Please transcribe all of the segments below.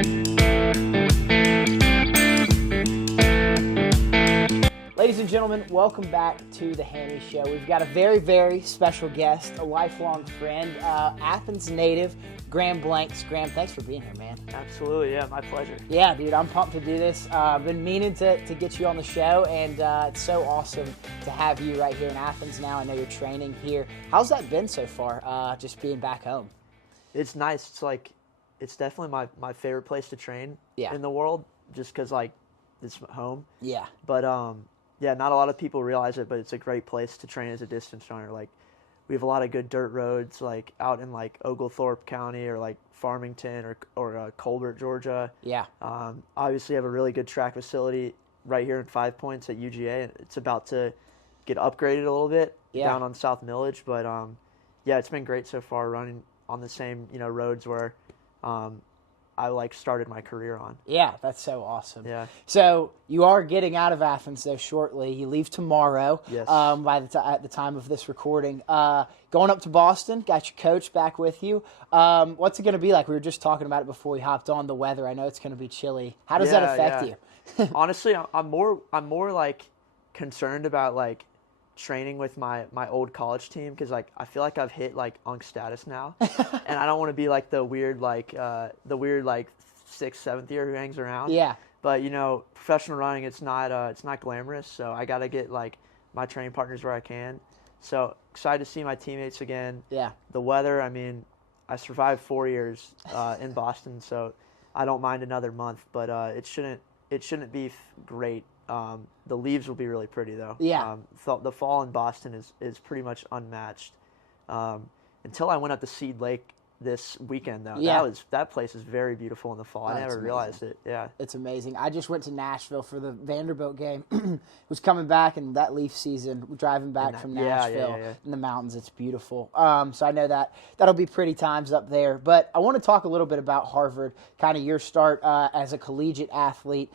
Ladies and gentlemen, welcome back to the Hammy Show. We've got a very, very special guest, a lifelong friend, Athens native, Graham Blanks. Graham, thanks for being here, man. Absolutely, yeah, my pleasure. Yeah, dude, I'm pumped to do this. I've been meaning to get you on the show, and it's so awesome to have you right here in Athens now. I know you're training here. How's that been so far, just being back home? It's nice. It's definitely my favorite place to train in the world, just because, it's home. Yeah. But, yeah, not a lot of people realize it, but it's a great place to train as a distance runner. We have a lot of good dirt roads, out in Oglethorpe County or Farmington or Colbert, Georgia. Yeah. Obviously, have a really good track facility right here in 5 Points at UGA. It's about to get upgraded a little bit down on South Millage, but yeah, it's been great so far running on the same roads where I started my career on. Yeah, that's so awesome. Yeah. So you are getting out of Athens though shortly. You leave tomorrow. Yes. At the time of this recording, going up to Boston. Got your coach back with you. What's it going to be like? We were just talking about it before we hopped on the weather. I know it's going to be chilly. How does that affect you? Honestly, I'm more concerned about training with my old college team because I feel like I've hit UNC status now, and I don't want to be the weird 6th, 7th year who hangs around. Yeah. But professional running, it's not glamorous, so I gotta get my training partners where I can. So excited to see my teammates again. Yeah. The weather, I survived 4 years in Boston, so I don't mind another month. But it shouldn't be great. The leaves will be really pretty though. Yeah. The fall in Boston is pretty much unmatched. Until I went up to Seed Lake this weekend though. Yeah. That place is very beautiful in the fall. I never realized it. Yeah. It's amazing. I just went to Nashville for the Vanderbilt game. Was coming back in that Leaf season, driving back from Nashville in the mountains. It's beautiful. So I know that'll be pretty times up there. But I want to talk a little bit about Harvard, kind of your start as a collegiate athlete.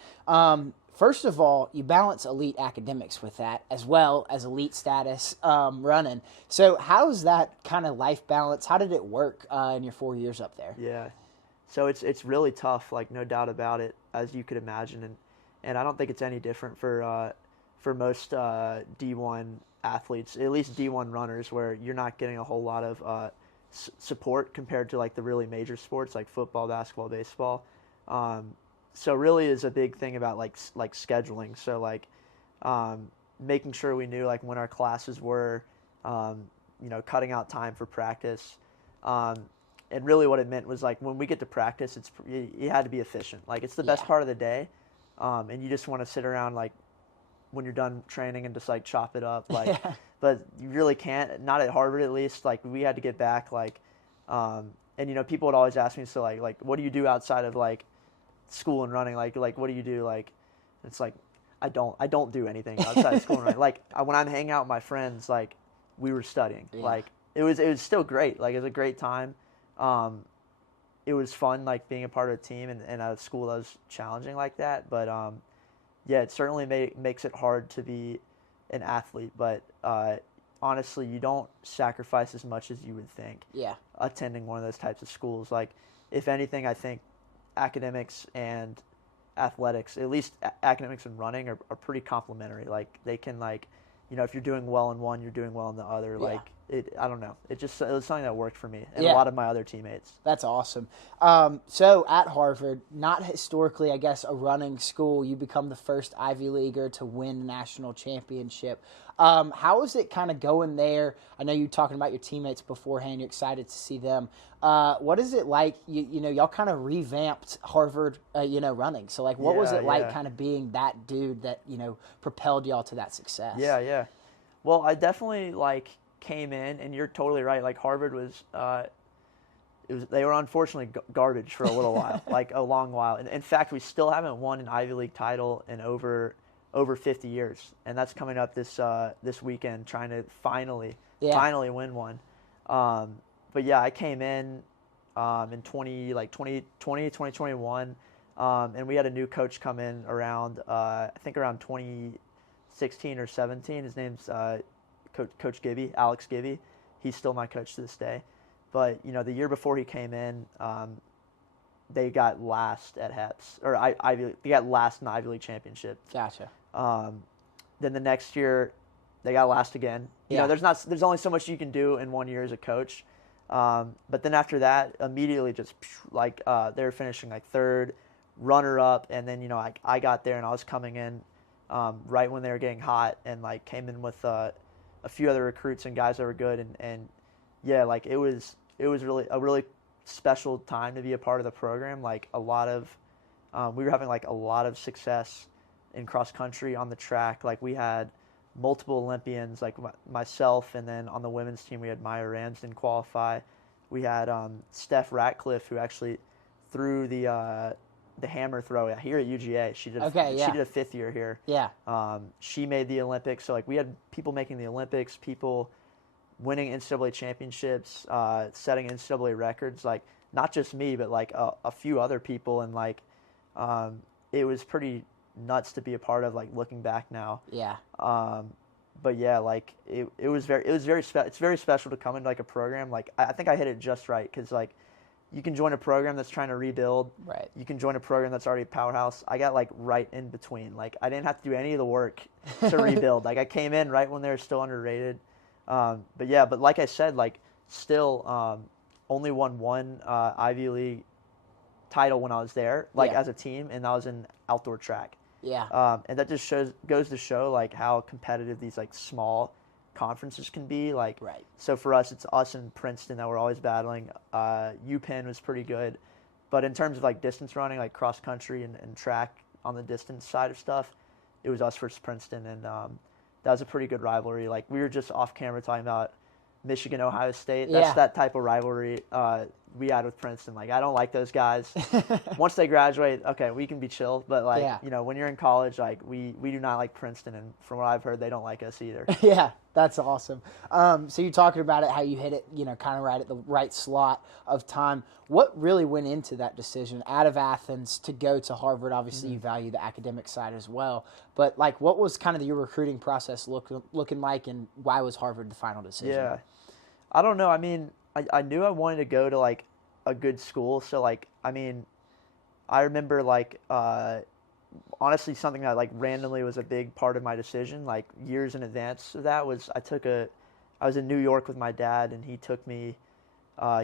First of all, you balance elite academics with that as well as elite status running. So how's that kind of life balance? How did it work in your 4 years up there? Yeah. So it's really tough, no doubt about it, as you could imagine. And I don't think it's any different for most D1 athletes, at least D1 runners, where you're not getting a whole lot of support compared to the really major sports like football, basketball, baseball. So really is a big thing about scheduling. So making sure we knew when our classes were, cutting out time for practice. And really what it meant was when we get to practice, you had to be efficient. It's the best part of the day. And you just want to sit around when you're done training and just chop it up. But you really can't, not at Harvard at least. We had to get back and people would always ask me, so what do you do outside of school and running, what do you do? It's I don't do anything outside of school and running. When I'm hanging out with my friends, we were studying. Yeah. It was still great. It was a great time. It was fun being a part of a team and at a school that was challenging like that. But yeah, it certainly makes it hard to be an athlete. But honestly, you don't sacrifice as much as you would think. Yeah. Attending one of those types of schools. If anything, I think academics and athletics, at least academics and running, are pretty complementary. They can if you're doing well in one, you're doing well in the other. Yeah. I don't know. It was something that worked for me and a lot of my other teammates. That's awesome. So at Harvard, not historically, I guess, a running school, you become the first Ivy Leaguer to win the national championship. How is it kind of going there? I know you were talking about your teammates beforehand. You're excited to see them. What is it like? Y'all kind of revamped Harvard, running. So what was it like kind of being that dude that, propelled y'all to that success? Yeah. Well, I definitely came in, and you're totally right. Harvard was, they were unfortunately garbage for a little while, a long while. And in fact, we still haven't won an Ivy League title in over 50 years, and that's coming up this weekend, trying to finally win one. But yeah, I came in 2020, 2021, and we had a new coach come in around I think around 2016 or 17. His name's Coach Gibby, Alex Gibby. He's still my coach to this day. But the year before he came in, they got last at HEPS, or they got last in the Ivy League championship. Gotcha. Then the next year, they got last again. You know, there's only so much you can do in 1 year as a coach. But then after that, immediately just like they were finishing like third, runner up, and then I got there and I was coming in right when they were getting hot, and like came in with a few other recruits and guys that were good, and yeah, like it was really a really special time to be a part of the program. Like a lot of we were having like a lot of success in cross country on the track. Like we had multiple Olympians, like myself, and then on the women's team we had Maya Ramsden qualify. We had Steph Ratcliffe, who actually threw the hammer throw here at UGA. She did a fifth year here. Yeah. She made the Olympics. So like we had people making the Olympics, people winning NCAA championships, setting NCAA records. Like not just me, but like a few other people, and like it was pretty nuts to be a part of, like looking back now. Yeah. But yeah, like it's very special to come into like a program. Like I think I hit it just right, because like you can join a program that's trying to rebuild. Right. You can join a program that's already a powerhouse. I got like right in between. Like I didn't have to do any of the work to rebuild. Like I came in right when they were still underrated. But like I said, like still only won one Ivy League title when I was there, like as a team, and that was in outdoor track. Yeah. And that just goes to show like how competitive these like small conferences can be. Like, right. So for us, it's us and Princeton that we're always battling. UPenn was pretty good, but in terms of like distance running, like cross country and track on the distance side of stuff, it was us versus Princeton, and that was a pretty good rivalry. Like we were just off camera talking about Michigan, Ohio State. That's that type of rivalry we had with Princeton. Like I don't like those guys. Once they graduate, okay, we can be chill. But like when you're in college, like we do not like Princeton, and from what I've heard, they don't like us either. Yeah, that's awesome. So you're talking about it, how you hit it, kind of right at the right slot of time. What really went into that decision out of Athens to go to Harvard? Obviously, you value the academic side as well. But like, what was kind of your recruiting process looking like, and why was Harvard the final decision? Yeah, I don't know. I mean, I knew I wanted to go to like a good school. So like, I mean, I remember like honestly something that like randomly was a big part of my decision. Like years in advance of that was I was in New York with my dad, and he took me.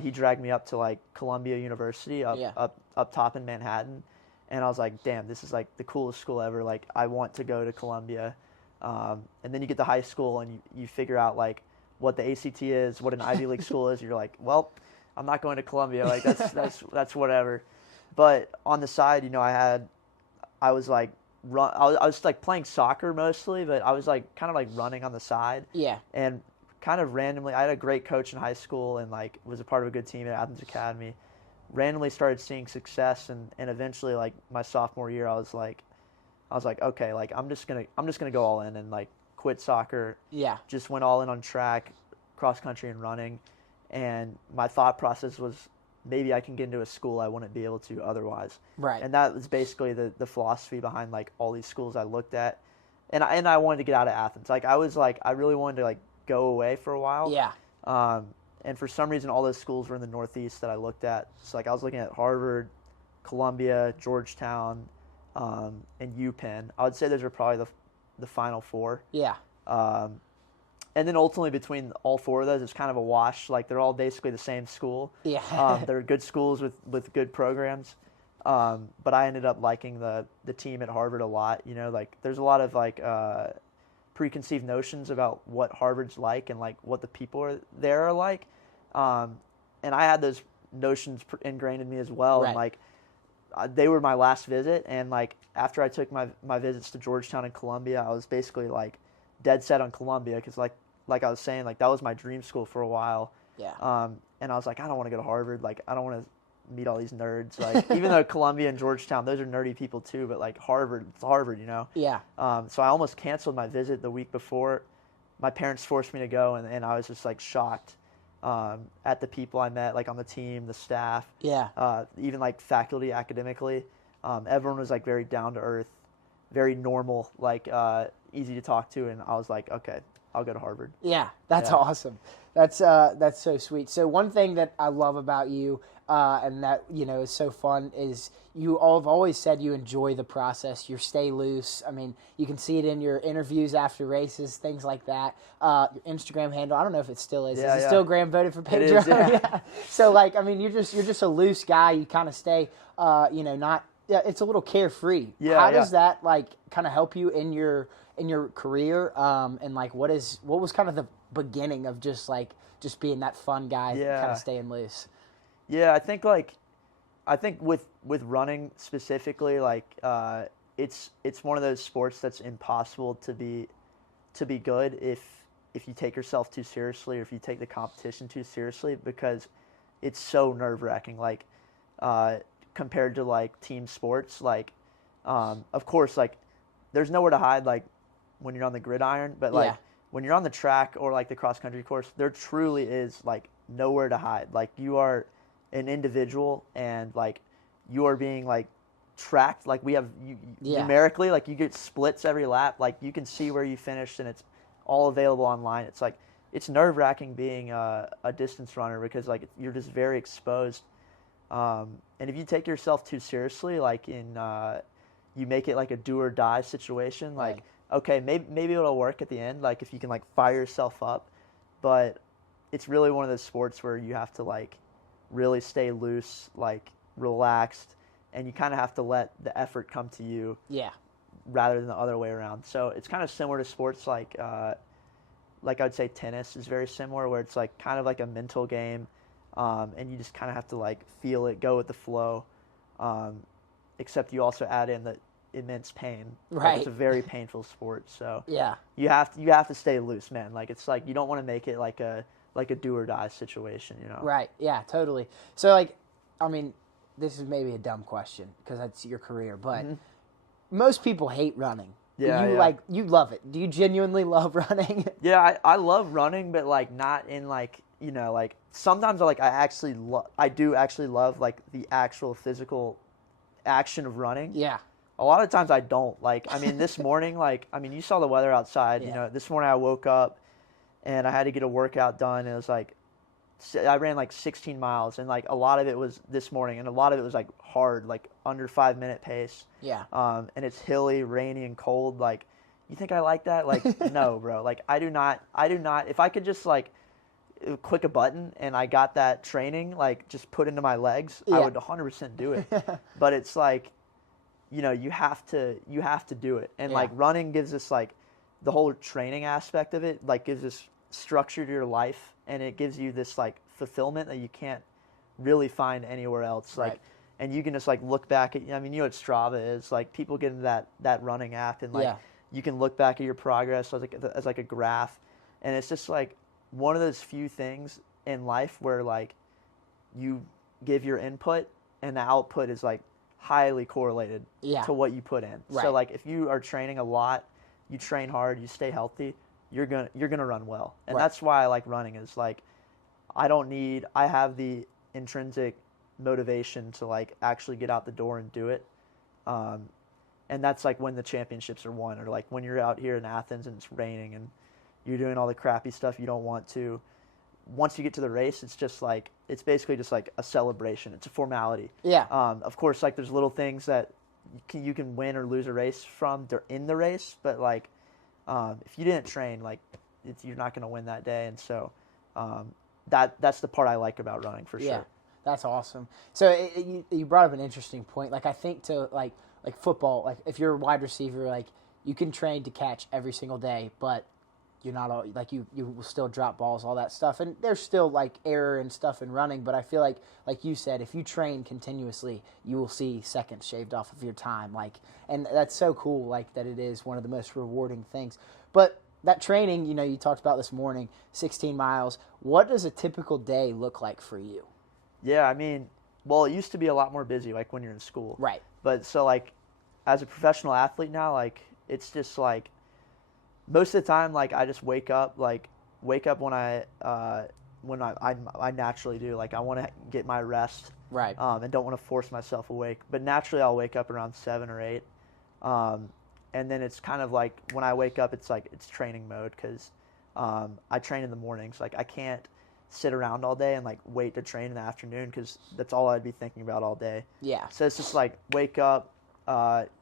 He dragged me up to like Columbia University up top in Manhattan, and I was like, damn, this is like the coolest school ever. Like I want to go to Columbia. And then you get to high school and you figure out like what the ACT is, what an Ivy League school is. You're like, well, I'm not going to Columbia. Like that's whatever. But on the side, I was like I was like playing soccer mostly, but I was like kind of like running on the side. Yeah. And kind of randomly, I had a great coach in high school and like was a part of a good team at Athens Academy. Randomly started seeing success, and eventually like my sophomore year, I was like, okay, like I'm just gonna go all in and like quit soccer. Yeah. Just went all in on track, cross country, and running. And my thought process was maybe I can get into a school I wouldn't be able to otherwise. Right. And that was basically the philosophy behind like all these schools I looked at. And I wanted to get out of Athens. Like I really wanted to like go away for a while. Yeah. And for some reason, all those schools were in the Northeast that I looked at. So like I was looking at Harvard, Columbia, Georgetown, and UPenn. I would say those are probably the final four. Yeah. And then ultimately between all four of those, it's kind of a wash. Like they're all basically the same school. Yeah. They're good schools with good programs. But I ended up liking the team at Harvard a lot. Like there's a lot of like preconceived notions about what Harvard's like and like what the people there are like. And I had those notions ingrained in me as well. Right. And like they were my last visit. And like after I took my visits to Georgetown and Columbia, I was basically like dead set on Columbia because like I was saying, like that was my dream school for a while. Yeah. And I was like, I don't want to go to Harvard. Like I don't want to meet all these nerds. Like even though Columbia and Georgetown, those are nerdy people too, but like Harvard, it's Harvard, Yeah. So I almost canceled my visit the week before. My parents forced me to go, and I was just like shocked at the people I met, like on the team, the staff. Yeah. Even like faculty academically. Everyone was like very down to earth, very normal, like easy to talk to, and I was like, okay, I'll go to Harvard. Yeah, that's awesome. That's so sweet. So one thing that I love about you, and that is so fun, is you all have always said you enjoy the process. You stay loose. I mean, you can see it in your interviews after races, things like that. Your Instagram handle, I don't know if it still is. Yeah, is it still Graham voted for Pedro? It is, yeah. So like, I mean, you're just a loose guy. You kind of stay, not. Yeah, it's a little carefree. Yeah, How does that like kind of help you in your career? And like, what was kind of the beginning of just being that fun guy, kind of staying loose? Yeah, I think with running specifically, it's one of those sports that's impossible to be good if you take yourself too seriously, or if you take the competition too seriously, because it's so nerve-wracking. Compared to team sports, of course, there's nowhere to hide when you're on the gridiron, but when you're on the track or the cross country course, there truly is nowhere to hide. You are an individual, and you are being tracked. We have numerically, you get splits every lap. You can see where you finished, and it's all available online. It's nerve-wracking being a distance runner, because you're just very exposed. And if you take yourself too seriously, you make it a do or die situation, okay, maybe it'll work at the end, if you can fire yourself up, but it's really one of those sports where you have to really stay loose, relaxed, and you kind of have to let the effort come to you, rather than the other way around. So it's kind of similar to sports I would say tennis is very similar, where it's kind of a mental game. And you just kind of have to feel it, go with the flow, except you also add in the immense pain. Right. It's a very painful sport, so yeah, you have to stay loose, man. It's you don't want to make it a do or die situation, Right. Yeah. Totally. So I mean, this is maybe a dumb question because that's your career, but most people hate running. Yeah, you love it. Do you genuinely love running? Yeah, I love running, but not in sometimes I do actually love the actual physical action of running. Yeah. A lot of times I don't. This morning, you saw the weather outside. Yeah. This morning I woke up and I had to get a workout done. It was I ran 16 miles, and a lot of it was this morning, and a lot of it was hard, under 5-minute pace. Yeah. And it's hilly, rainy, and cold. You think I like that? No, bro. I do not. If I could just click a button and I got that training just put into my legs, I would 100% do it. But it's you have to do it, and running gives us the whole training aspect of it gives us structure to your life, and it gives you this fulfillment that you can't really find anywhere else. Right. And you can just look back at, what Strava is, people get into that running app, and you can look back at your progress as a graph, and it's just one of those few things in life where you give your input and the output is highly correlated to what you put in. Right. So if you are training a lot, you train hard, you stay healthy, you're gonna run well. And that's why I like running, is I have the intrinsic motivation to actually get out the door and do it. And that's like when the championships are won, or like when you're out here in Athens and it's raining and you're doing all the crappy stuff you don't want to. Once you get to the race, it's just like, it's basically just like a celebration. It's a formality. Yeah. Of course, like there's little things that you can win or lose a race from in the race, but like if you didn't train, like you're not going to win that day. And so that's the part I like about running for sure. That's awesome. So you brought up an interesting point. Like I think to like football, like if you're a wide receiver, like you can train to catch every single day, but you're not all, like you will still drop balls, all that stuff, and there's still like error and stuff in running. But I feel like you said, if you train continuously, you will see seconds shaved off of your time. Like, and that's so cool. Like that it is one of the most rewarding things. But that training, you talked about this morning, 16 miles. What does a typical day look like for you? Yeah, I mean, well, it used to be a lot more busy, like when you're in school. Right. But so like, as a professional athlete now, like it's just like, most of the time, like I just wake up when I naturally do. Like I want to get my rest, right? And don't want to force myself awake. But naturally, I'll wake up around 7 or 8, and then it's kind of like when I wake up, it's like it's training mode because I train in the mornings. Like I can't sit around all day and like wait to train in the afternoon because that's all I'd be thinking about all day. Yeah. So it's just like wake up,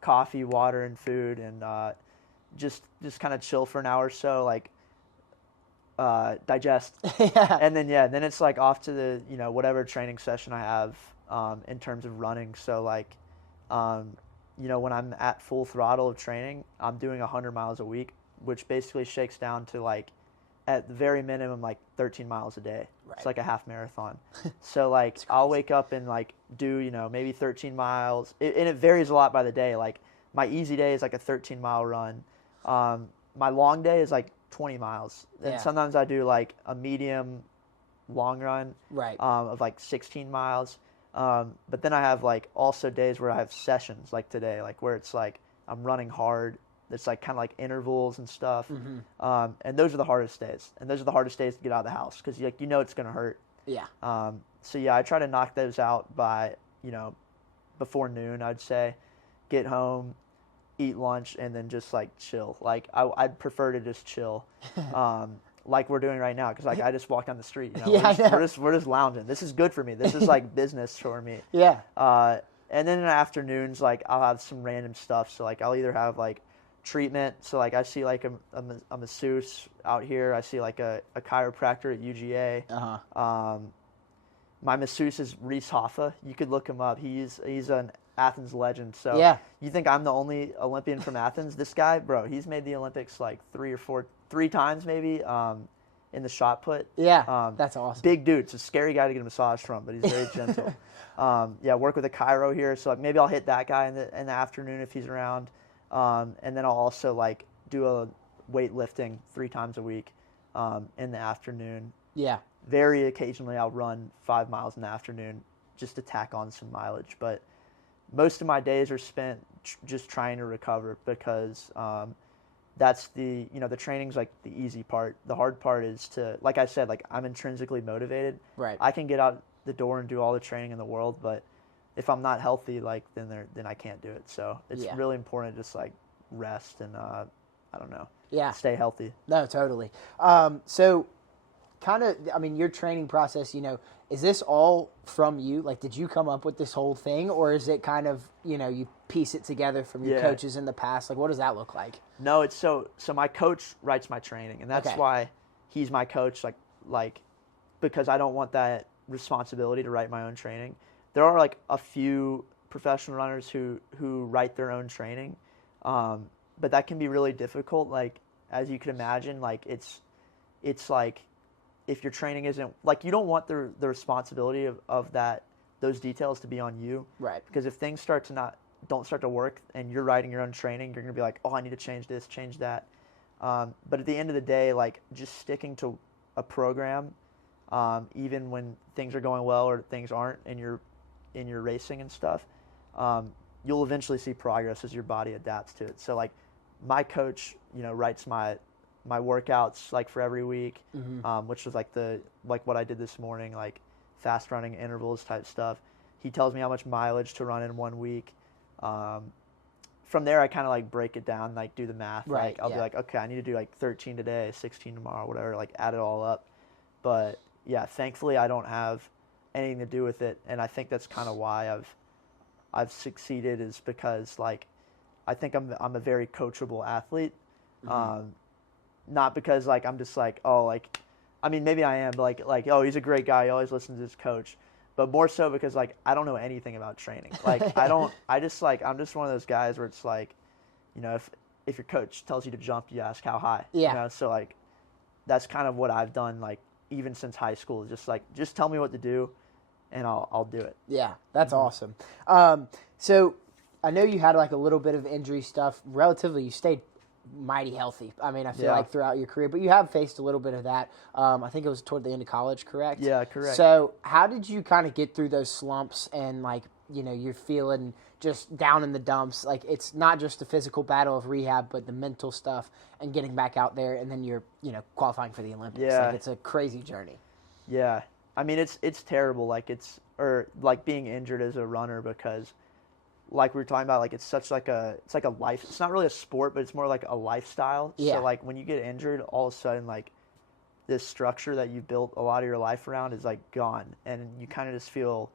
coffee, water, and food, and just kind of chill for an hour or so, like digest, and then it's like off to the whatever training session I have in terms of running. So like when I'm at full throttle of training, I'm doing 100 miles a week, which basically shakes down to like at the very minimum like 13 miles a day. Right. It's like a half marathon. So like I'll wake up and like do maybe 13 miles, and it varies a lot by the day. Like my easy day is like a 13-mile run. My long day is like 20 miles, and sometimes I do like a medium long run, of like 16 miles. But then I have like also days where I have sessions like today, like where it's like I'm running hard. It's like kind of like intervals and stuff. Mm-hmm. And those are the hardest days. And those are the hardest days to get out of the house because it's going to hurt. Yeah. So I try to knock those out by, before noon, I'd say. Get home, eat lunch, and then just like chill. Like I'd prefer to just chill. Like we're doing right now, because like I just walked down the street. We're just lounging. This is good for me. This is like business for me. Yeah. And then in the afternoons, like I'll have some random stuff. So like I'll either have like treatment. So like I see like a masseuse out here. I see like a chiropractor at UGA. My masseuse is Reese Hoffa. You could look him up. He's an Athens legend. So you think I'm the only Olympian from Athens? This guy, bro, he's made the Olympics like three times maybe in the shot put. Yeah, that's awesome. Big dude. It's a scary guy to get a massage from, but he's very gentle. Work with a chiro here. So like maybe I'll hit that guy in the afternoon if he's around. And then I'll also like do a weightlifting 3 times a week in the afternoon. Yeah. Very occasionally I'll run 5 miles in the afternoon just to tack on some mileage. But most of my days are spent just trying to recover because that's the training's like the easy part. The hard part is to, like I said, like I'm intrinsically motivated. Right. I can get out the door and do all the training in the world, but if I'm not healthy, like then I can't do it. So it's really important to just like rest and stay healthy. No, totally. So kind of, I mean, your training process, is this all from you? Like, did you come up with this whole thing, or is it kind of, you piece it together from your coaches in the past? Like, what does that look like? No, it's so my coach writes my training, and that's why he's my coach. Like, because I don't want that responsibility to write my own training. There are like a few professional runners who write their own training, but that can be really difficult. Like, as you can imagine, like it's like if your training isn't like, you don't want the responsibility of those details to be on you, right? Because if things don't start to work and you're writing your own training, you're gonna be like, oh, I need to change this, change that. But at the end of the day, like just sticking to a program, even when things are going well or things aren't, and you're racing and stuff, you'll eventually see progress as your body adapts to it. So like my coach, writes my workouts like for every week, which was like what I did this morning, like fast running intervals type stuff. He tells me how much mileage to run in 1 week. From there I kind of like break it down, like do the math. Right, like I'll be like, okay, I need to do like 13 today, 16 tomorrow, whatever, like add it all up. But yeah, thankfully I don't have anything to do with it, and I think that's kind of why I've succeeded, is because like I think I'm a very coachable athlete. Not because like I'm just like, oh, like, I mean maybe I am, but like oh, he's a great guy, he always listens to his coach, but more so because like I don't know anything about training. Like I'm just one of those guys where it's like, if your coach tells you to jump, you ask how high. Yeah. So like that's kind of what I've done, like even since high school, just tell me what to do and I'll do it. Yeah, that's awesome. So I know you had like a little bit of injury stuff. Relatively, you stayed mighty healthy. I mean, I feel like throughout your career, but you have faced a little bit of that. I think it was toward the end of college, correct? Yeah, correct. So how did you kind of get through those slumps and like, you're feeling just down in the dumps? Like it's not just the physical battle of rehab, but the mental stuff and getting back out there, and then you're, qualifying for the Olympics. Yeah. Like it's a crazy journey. Yeah. I mean, it's terrible. Like like being injured as a runner, because like we were talking about, like it's like a life. It's not really a sport, but it's more like a lifestyle. Yeah. So like when you get injured, all of a sudden like this structure that you built a lot of your life around is like gone, and you kind of just feel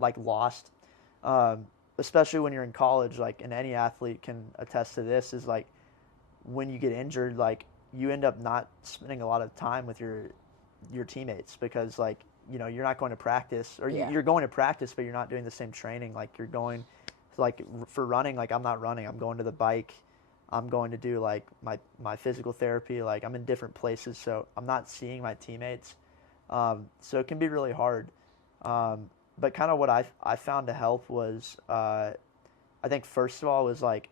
like lost. Especially when you're in college, like, and any athlete can attest to this, is like when you get injured, like you end up not spending a lot of time with your teammates because like, you know, you're not going to practice, or you're going to practice, but you're not doing the same training. Like you're going, like for running, like I'm not running, I'm going to the bike, I'm going to do like my physical therapy, like I'm in different places, so I'm not seeing my teammates. So it can be really hard. But kind of what I found to help was, I think first of all was like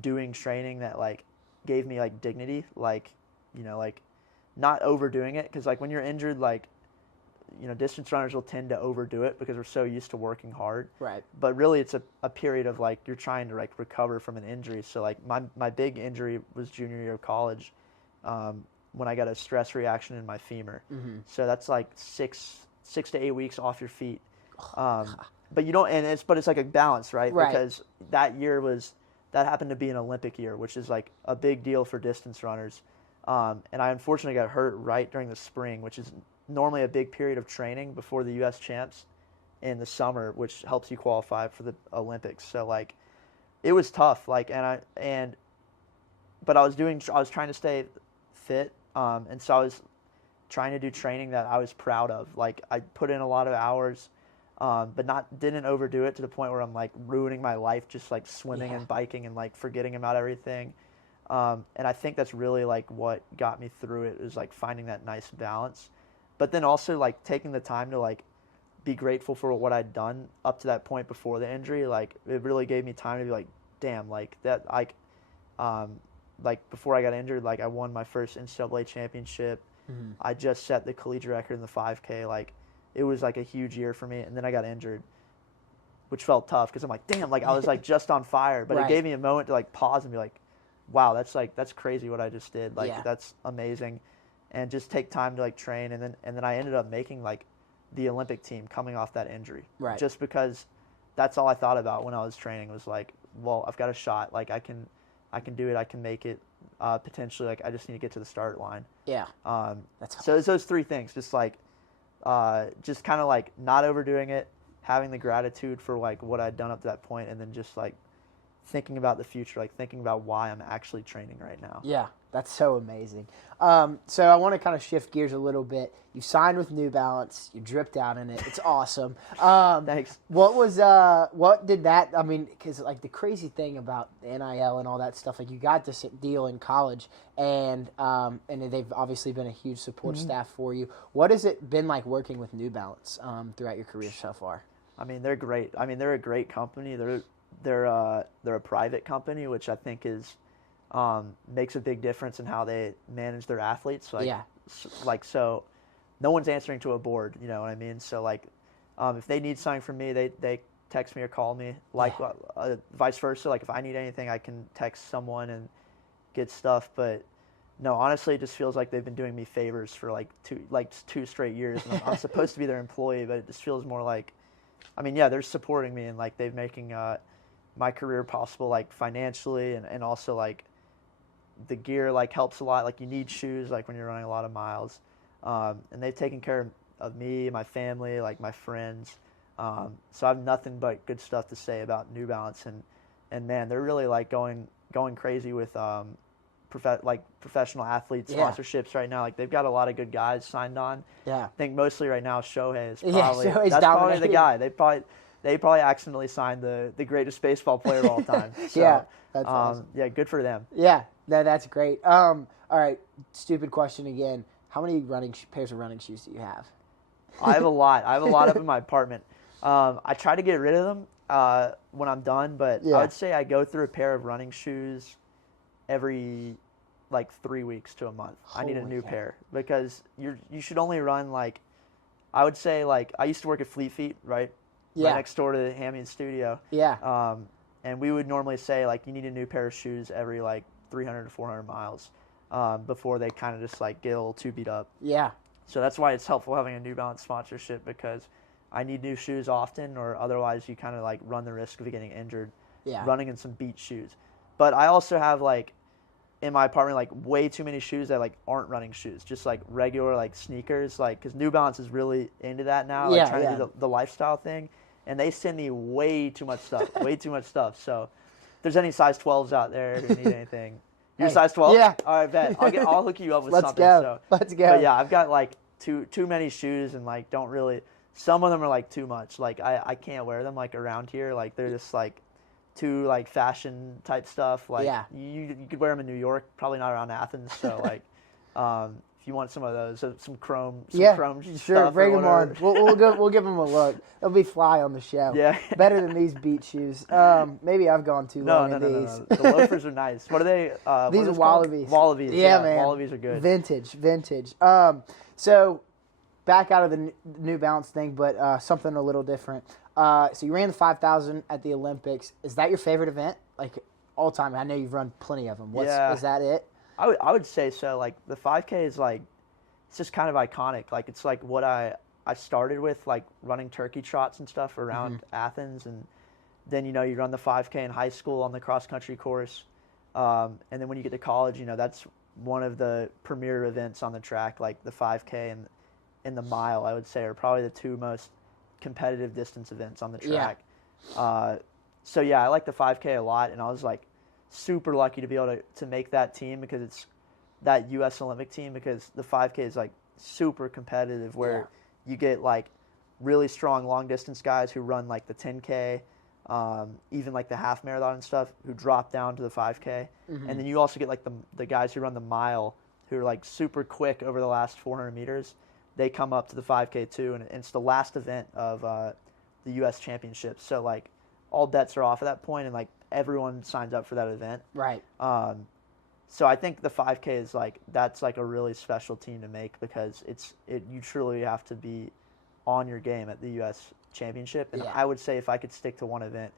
doing training that like gave me like dignity, like, you know, like not overdoing it. Because like when you're injured, like, you know, distance runners will tend to overdo it because we're so used to working hard. Right. But really it's a period of like you're trying to like recover from an injury. So like my big injury was junior year of college, when I got a stress reaction in my femur. Mm-hmm. So that's like six to 8 weeks off your feet. But you don't, and it's like a balance, right? Because that happened to be an Olympic year, which is like a big deal for distance runners. And I unfortunately got hurt right during the spring, which is normally a big period of training before the U.S. champs in the summer, which helps you qualify for the Olympics. So like, it was tough. Like, but I was trying to stay fit. And so I was trying to do training that I was proud of. Like I put in a lot of hours, but didn't overdo it to the point where I'm like ruining my life just like swimming and biking and like forgetting about everything. And I think that's really like what got me through it, is like finding that nice balance. But then also like taking the time to like be grateful for what I'd done up to that point before the injury. Like it really gave me time to be like, damn, like that, like before I got injured, like I won my first NCAA championship. Mm-hmm. I just set the collegiate record in the 5K. Like it was like a huge year for me. And then I got injured, which felt tough because I'm like, damn, like I was like just on fire. But It gave me a moment to like pause and be like, wow, that's crazy what I just did. Like that's amazing. And just take time to like train. And then I ended up making like the Olympic team coming off that injury. Right. Just because that's all I thought about when I was training was like, well, I've got a shot. Like I can do it. I can make it. Potentially, like I just need to get to the start line. Yeah. So it's those three things. Just like, just kind of like not overdoing it, having the gratitude for like what I'd done up to that point, and then just like thinking about the future, like thinking about why I'm actually training right now. Yeah, that's so amazing. So I want to kind of shift gears a little bit. You signed with New Balance. You dripped out in it. It's awesome. Thanks. What did that, I mean, because like the crazy thing about the NIL and all that stuff, like you got this deal in college, and they've obviously been a huge support staff for you. What has it been like working with New Balance throughout your career so far? I mean, they're great. I mean, they're a great company. They're a private company, which I think is makes a big difference in how they manage their athletes. Like, so no one's answering to a board, you know what I mean? So like, if they need something from me, they text me or call me. Like vice versa. Like if I need anything, I can text someone and get stuff. But no, honestly, it just feels like they've been doing me favors for like two straight years. And I'm supposed to be their employee, but it just feels more like, I mean, yeah, they're supporting me and like they're making my career possible, like financially, and also like the gear like helps a lot. Like you need shoes like when you're running a lot of miles, and they've taken care of me, my family, like my friends. So I have nothing but good stuff to say about New Balance, and man, they're really like going crazy with professional athlete sponsorships right now. Like they've got a lot of good guys signed on. Yeah, I think mostly right now Shohei is probably the guy. They probably accidentally signed the greatest baseball player of all time. So, yeah, that's awesome. Yeah, good for them. Yeah, that's great. All right, stupid question again. How many pairs of running shoes do you have? I have a lot. I have a lot up in my apartment. I try to get rid of them when I'm done, but I would say I go through a pair of running shoes every like 3 weeks to a month. I need a new pair because you should only run like, I would say like, I used to work at Fleet Feet, right? Right next door to the Hammy and studio. Yeah. And we would normally say like you need a new pair of shoes every like 300 to 400 miles before they kind of just like get a little too beat up. Yeah. So that's why it's helpful having a New Balance sponsorship, because I need new shoes often, or otherwise you kind of like run the risk of getting injured running in some beach shoes. But I also have like in my apartment like way too many shoes that like aren't running shoes, just like regular like sneakers, like because New Balance is really into that now, like trying to do the lifestyle thing, and they send me way too much stuff, way too much stuff. So if there's any size 12s out there who need anything, you're size 12? Yeah. All right, bet. I'll hook you up with something. Let's go. But yeah, I've got like too many shoes and like don't really. Some of them are like too much. Like I can't wear them like around here. Like they're just like too like fashion type stuff. Like you could wear them in New York, probably not around Athens. So like if you want some of those, some chrome sure, stuff, bring them on. We'll give them a look. They'll be fly on the show. Yeah, better than these beach shoes. Maybe I've gone too long in these. No. The loafers are nice. What are they? These are Wallabies. Wallabies. Yeah, man. Wallabies are good. Vintage. So back out of the New Balance thing, but something a little different. So you ran the 5,000 at the Olympics. Is that your favorite event, like all time? I know you've run plenty of them. Is that it? I would say so. Like the 5K is like, it's just kind of iconic. Like it's like what I started with, like running turkey trots and stuff around Athens, and then you run the 5K in high school on the cross country course, and then when you get to college, that's one of the premier events on the track. Like the 5K and the mile, I would say, are probably the two most competitive distance events on the track. So yeah, I like the 5K a lot, and I was like super lucky to be able to make that team, because it's that U.S. Olympic team, because the 5K is like super competitive, where you get like really strong long distance guys who run like the 10K, even like the half marathon and stuff, who drop down to the 5K, and then you also get like the guys who run the mile, who are like super quick over the last 400 meters. They come up to the 5K too, and it's the last event of the U.S. Championships. So like all bets are off at that point, and like everyone signs up for that event. Right. So I think the 5K is like, that's like a really special team to make, because you truly have to be on your game at the U.S. Championship. And I would say if I could stick to one event,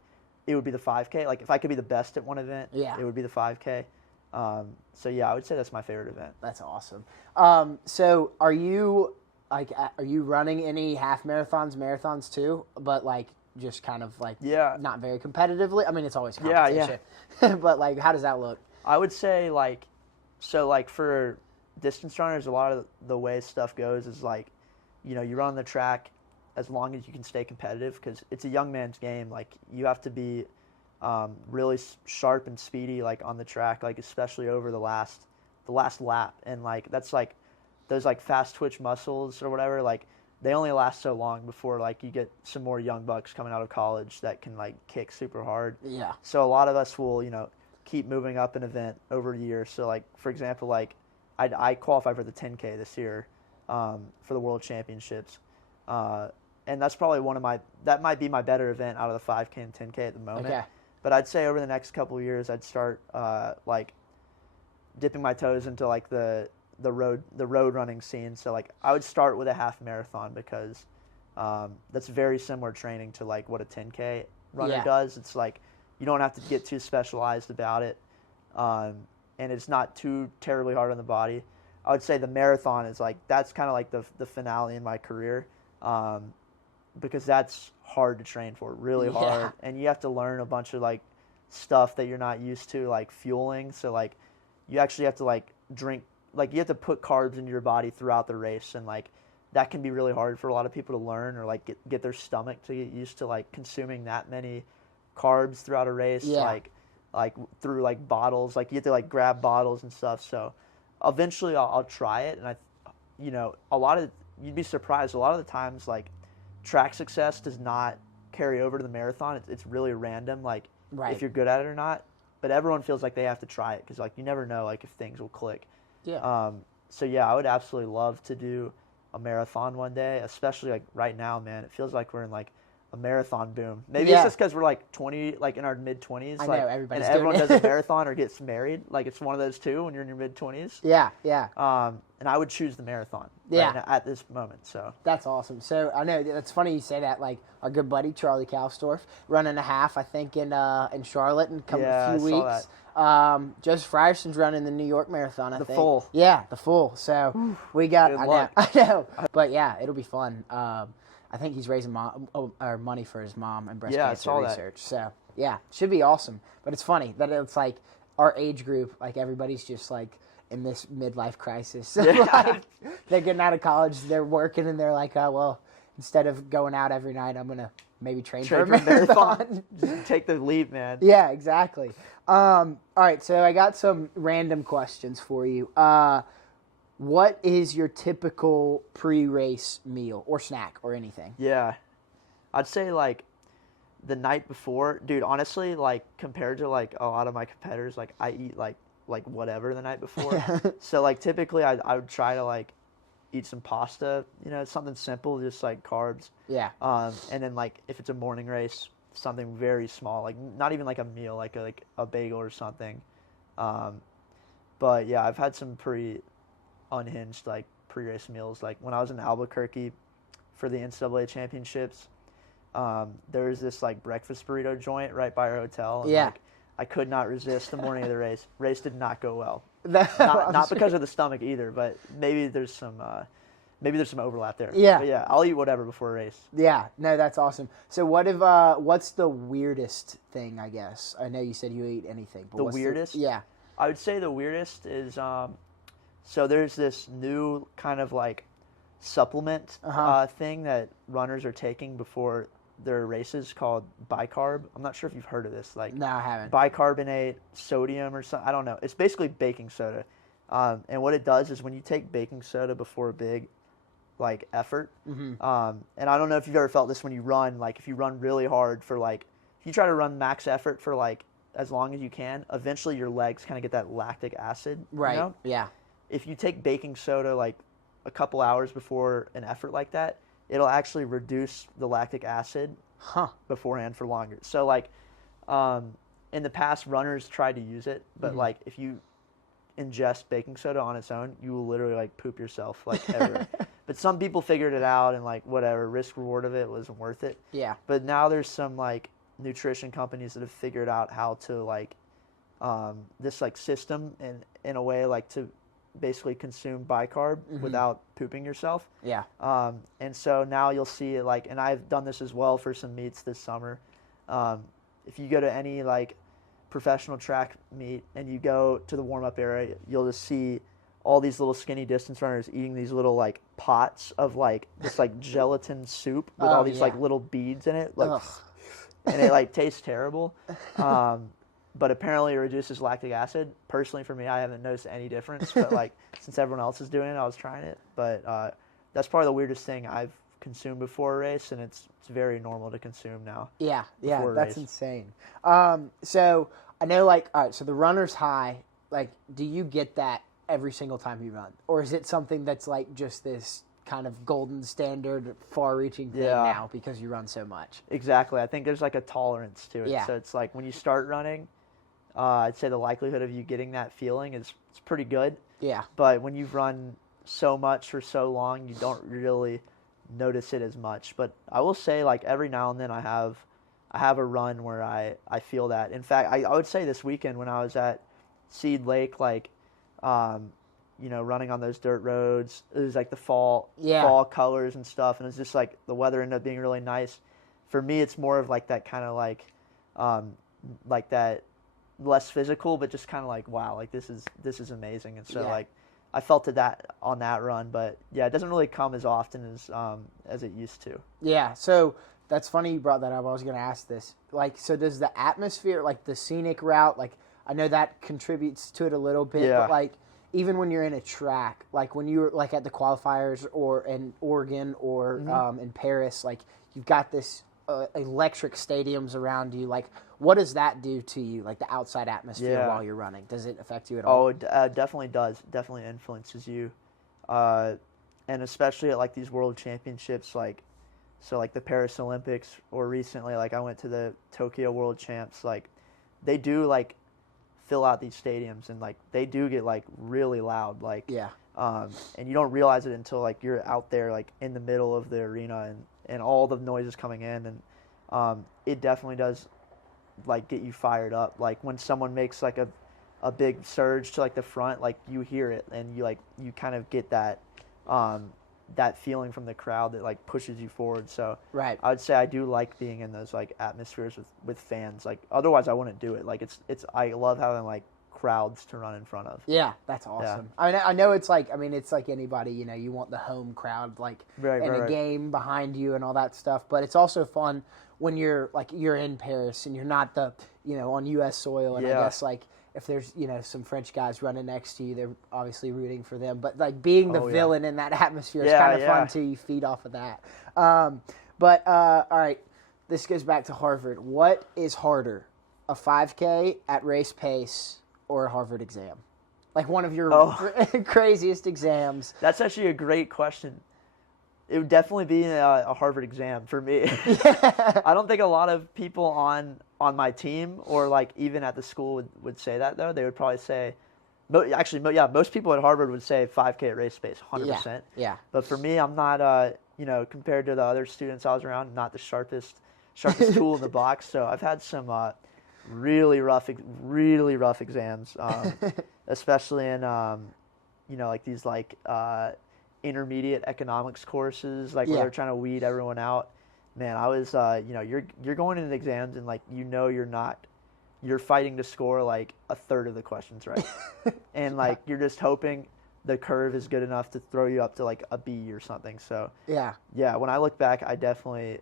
it would be the 5K. Like if I could be the best at one event, it would be the 5K. So yeah, I would say that's my favorite event. That's awesome. So are you running any half marathons too? But like just kind of like not very competitively. I mean, it's always competition. But like, how does that look? I would say like for distance runners, a lot of the way stuff goes is like, you run the track as long as you can stay competitive, because it's a young man's game. Like you have to be really sharp and speedy, like on the track, like especially over the last lap, and like that's like those like fast twitch muscles or whatever, like they only last so long before like you get some more young bucks coming out of college that can like kick super hard. Yeah. So a lot of us will keep moving up an event over the year. So like for example, like I qualified for the 10K this year for the World Championships, and that's probably that might be my better event out of the 5K and 10K at the moment. Okay. But I'd say over the next couple of years, I'd start like dipping my toes into like the road running scene. So like I would start with a half marathon, because that's very similar training to like what a 10K runner does. It's like you don't have to get too specialized about it, and it's not too terribly hard on the body. I would say the marathon is like, that's kind of like the finale in my career, because that's hard to train for, really hard, and you have to learn a bunch of like stuff that you're not used to, like fueling. So like you actually have to like drink, like you have to put carbs into your body throughout the race, and like that can be really hard for a lot of people to learn, or like get their stomach to get used to like consuming that many carbs throughout a race, like through like bottles, like you have to like grab bottles and stuff. So eventually I'll try it, and you'd be surprised, a lot of the times like track success does not carry over to the marathon. It's really random, like if you're good at it or not, but everyone feels like they have to try it, because like you never know like if things will click. So yeah, I would absolutely love to do a marathon one day, especially like right now, man. It feels like we're in like a marathon boom. Maybe it's just because we're like 20, like in our mid 20s. I like, know, everybody's and everyone doing does a marathon or gets married. Like it's one of those two when you're in your mid 20s. And I would choose the marathon at this moment. So that's awesome. So I know that's funny you say that. Like our good buddy Charlie Kaufstorff running a half, I think in Charlotte in a few weeks. Joseph Fryerson's running the New York Marathon, I think. Full. Yeah, the full. So we got. I know. But yeah, it'll be fun. I think he's raising money for his mom and breast cancer research. So yeah, should be awesome. But it's funny that it's like our age group, like everybody's just like in this midlife crisis. Yeah. Like they're getting out of college, they're working, and they're like, oh well, instead of going out every night, I'm gonna maybe train for a marathon. Take the leap, man. Yeah, exactly. All right, so I got some random questions for you. What is your typical pre-race meal or snack or anything? Yeah, I'd say like the night before, dude. Honestly, like compared to like a lot of my competitors, like I eat like whatever the night before. So like typically I would try to like eat some pasta, something simple, just like carbs. Yeah. And then like if it's a morning race, something very small, like not even like a meal, like a bagel or something. But yeah, I've had some pretty unhinged like pre-race meals. Like when I was in Albuquerque for the NCAA championships, there was this like breakfast burrito joint right by our hotel. And, yeah. Like, I could not resist the morning of the race. Race did not go well. Not because of the stomach either, but maybe there's some overlap there. Yeah. But yeah, I'll eat whatever before a race. Yeah. No, that's awesome. So what's the weirdest thing, I guess? I know you said you eat anything. But The weirdest? Yeah. I would say the weirdest is so there's this new kind of like supplement thing that runners are taking before their races called bicarb. I'm not sure if you've heard of this. Like, no, I haven't. Bicarbonate sodium or something. I don't know. It's basically baking soda. And what it does is when you take baking soda before a big like effort, and I don't know if you've ever felt this when you run, like if you run really hard for like, if you try to run max effort for like as long as you can, eventually your legs kind of get that lactic acid. Right. Yeah. If you take baking soda like a couple hours before an effort like that, it'll actually reduce the lactic acid beforehand for longer. So like in the past, runners tried to use it, but like if you ingest baking soda on its own, you will literally like poop yourself like everywhere. But some people figured it out and like whatever, risk reward of it wasn't worth it. Yeah. But now there's some like nutrition companies that have figured out how to like this like system in a way like to basically consume bicarb without pooping yourself. Yeah. And so now you'll see it like, and I've done this as well for some meets this summer. If you go to any like professional track meet and you go to the warm-up area, you'll just see all these little skinny distance runners eating these little like pots of like this like gelatin soup with all these like little beads in it, like, and it like tastes terrible. But apparently it reduces lactic acid. Personally, for me, I haven't noticed any difference. But like since everyone else is doing it, I was trying it. But that's probably the weirdest thing I've consumed before a race, and it's very normal to consume now. Yeah, that's race. Insane. So I know, like, all right. So the runner's high, like, do you get that every single time you run, or is it something that's like just this kind of golden standard, far-reaching thing now because you run so much? Exactly. I think there's like a tolerance to it. Yeah. So it's like when you start running, I'd say the likelihood of you getting that feeling is pretty good. Yeah. But when you've run so much for so long, you don't really notice it as much. But I will say, like, every now and then I have a run where I feel that. In fact, I would say this weekend when I was at Seed Lake, like, running on those dirt roads, it was like the fall colors and stuff, and it was just like the weather ended up being really nice. For me, it's more of like that kind of like that less physical, but just kind of like, wow, like this is amazing. And so like I felt that on that run, but yeah, it doesn't really come as often as it used to. Yeah. So that's funny you brought that up. I was going to ask this. Like, so does the atmosphere, like the scenic route, like I know that contributes to it a little bit, but like even when you're in a track, like when you're like at the qualifiers or in Oregon or in Paris, like you've got this electric stadiums around you, like what does that do to you, like the outside atmosphere while you're running? Does it affect you at all? Oh, it definitely does. Definitely influences you. And especially at like these world championships, like the Paris Olympics, or recently, like I went to the Tokyo World Champs, like they do like fill out these stadiums and like they do get like really loud, like and you don't realize it until like you're out there like in the middle of the arena and all the noise is coming in, and it definitely does like get you fired up. Like when someone makes like a big surge to like the front, like you hear it and you kind of get that that feeling from the crowd that like pushes you forward. So right. I would say I do like being in those like atmospheres with fans. Like otherwise I wouldn't do it. Like it's I love having like crowds to run in front of. Yeah, that's awesome. Yeah. I know it's like anybody, you want the home crowd a game behind you and all that stuff, but it's also fun when you're in Paris and you're not on US soil, and I guess if there's some French guys running next to you, they're obviously rooting for them, but being the villain in that atmosphere is kind of fun too. You feed off of that. But all right, this goes back to Harvard. What is harder, a 5K at race pace or a Harvard exam? Like one of your craziest exams. That's actually a great question. It would definitely be a Harvard exam for me. I don't think a lot of people on my team or even at the school would say that, though. They would probably say, most people at Harvard would say 5K at race pace, 100%. Yeah. But for me, I'm not, compared to the other students I was around, not the sharpest tool in the box. So I've had some really rough exams, especially in these intermediate economics courses, where they're trying to weed everyone out. Man, I was you're going into exams and you're fighting to score a third of the questions right, and you're just hoping the curve is good enough to throw you up to a B or something. So yeah, when I look back, I definitely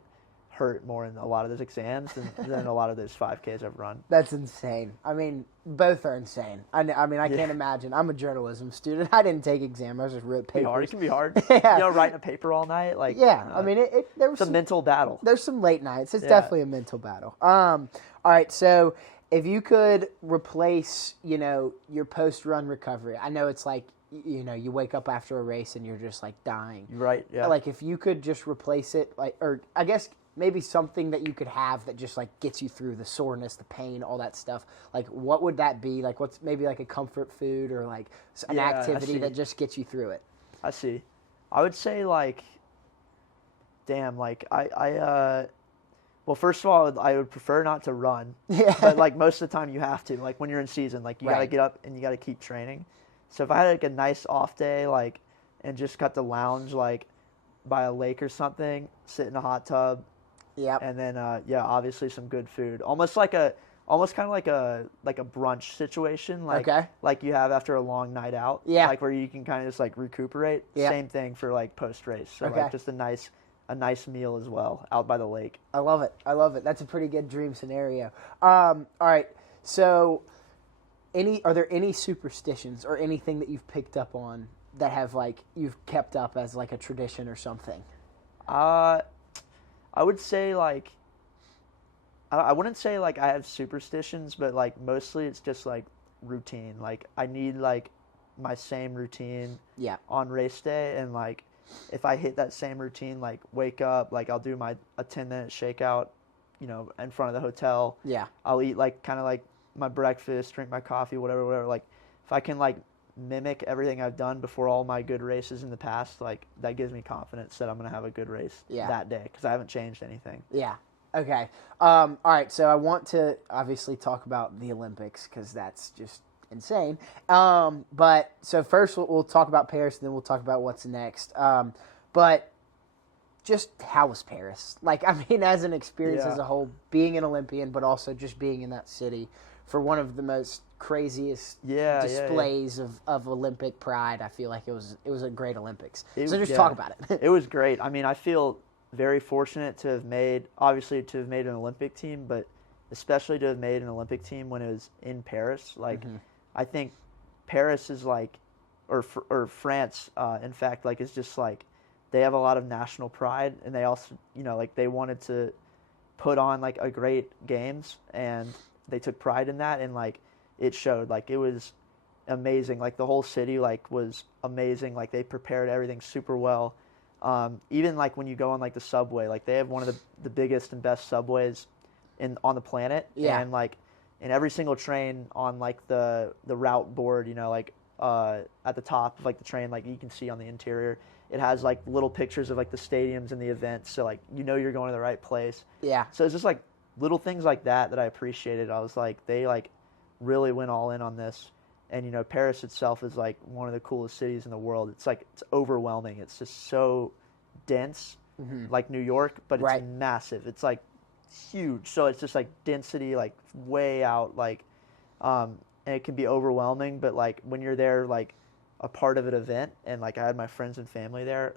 hurt more in a lot of those exams than a lot of those 5Ks I've run. That's insane. I mean, both are insane. I can't imagine. I'm a journalism student. I didn't take exam. I just wrote papers. It can be hard. Yeah. Writing a paper all night. There was a mental battle. There's some late nights. It's definitely a mental battle. All right, so if you could replace, your post-run recovery, I know it's you wake up after a race and you're just dying. Right, yeah. If you could just replace it, or I guess maybe something that you could have that just gets you through the soreness, the pain, all that stuff. What would that be? What's maybe a comfort food or an activity that just gets you through it? I see. I would say well, first of all, I would prefer not to run. Yeah. But most of the time you have to. When you're in season, you got to get up and you got to keep training. So if I had a nice off day, and just got to lounge by a lake or something, sit in a hot tub. Yeah. And then obviously some good food. Almost kind of like a brunch situation, like you have after a long night out. Yeah. Where you can kind of just recuperate. Yeah. Same thing for post race. So just a nice meal as well out by the lake. I love it. That's a pretty good dream scenario. All right. So are there any superstitions or anything that you've picked up on that have you've kept up as a tradition or something? I would say I wouldn't say I have superstitions, but mostly it's just routine. I need my same routine on race day, and if I hit that same routine, wake up, I'll do a 10-minute shakeout, in front of the hotel. Yeah. I'll eat kind of my breakfast, drink my coffee, whatever. If I can mimic everything I've done before all my good races in the past, that gives me confidence that I'm going to have a good race that day, because I haven't changed anything. Yeah. Okay. All right. So I want to obviously talk about the Olympics, because that's just insane. But so first we'll talk about Paris, and then we'll talk about what's next. But just how was Paris? As an experience as a whole, being an Olympian, but also just being in that city for one of the most craziest displays of Olympic pride. I feel like it was a great Olympics. So just talk about it. It was great. I feel very fortunate to have made an Olympic team, but especially to have made an Olympic team when it was in Paris. I think Paris is or France, in fact, is just they have a lot of national pride, and they also, they wanted to put on a great games, and they took pride in that, and it showed. It was amazing. The whole city was amazing. They prepared everything super well. Even when you go on the subway, they have one of the biggest and best subways on the planet. Yeah. And in every single train on the route board, at the top of the train, you can see on the interior, it has little pictures of the stadiums and the events, so you're going to the right place. Yeah. So it's just little things like that I appreciated. I was they really went all in on this. And Paris itself is one of the coolest cities in the world. It's it's overwhelming. It's just so dense, like New York, but it's massive. It's huge. So it's just density, way out. and it can be overwhelming. But like when you're there, like a part of an event, and like I had my friends and family there,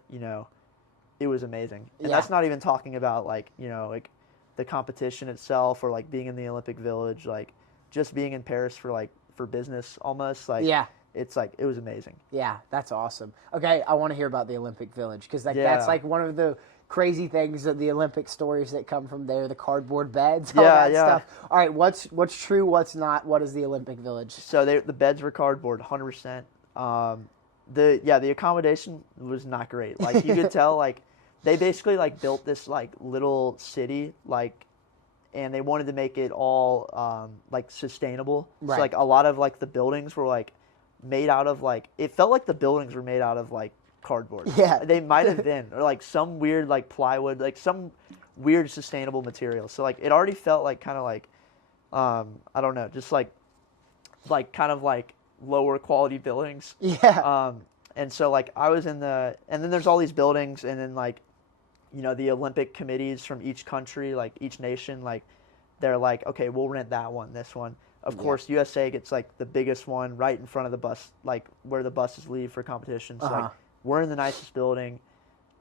it was amazing. And that's not even talking about like like the competition itself or like being in the Olympic Village, like just being in Paris for business almost. Like it's like it was amazing. Yeah, that's awesome. Okay, I want to hear about the Olympic Village because that's like one of the crazy things of the Olympic stories that come from there, the cardboard beds, all that stuff. All right, what's true, what's not? What is the Olympic Village? So the beds were cardboard, 100%. The accommodation was not great. Like you could tell, like they basically like built this like little city, like, and they wanted to make it all like sustainable. Right. So like a lot of like the buildings were like made out of like, it felt like the buildings were made out of like cardboard. Yeah, they might have been, or like some weird like plywood, like some weird sustainable material. So like it already felt like kind of like I don't know, just like kind of like lower quality buildings. Yeah. And so like I was and then there's all these buildings, and then like the Olympic committees from each country, like each nation, like they're like, okay, we'll rent that one, this one. Of course, USA gets like the biggest one right in front of the bus, like where the buses leave for competitions. So, like we're in the nicest building,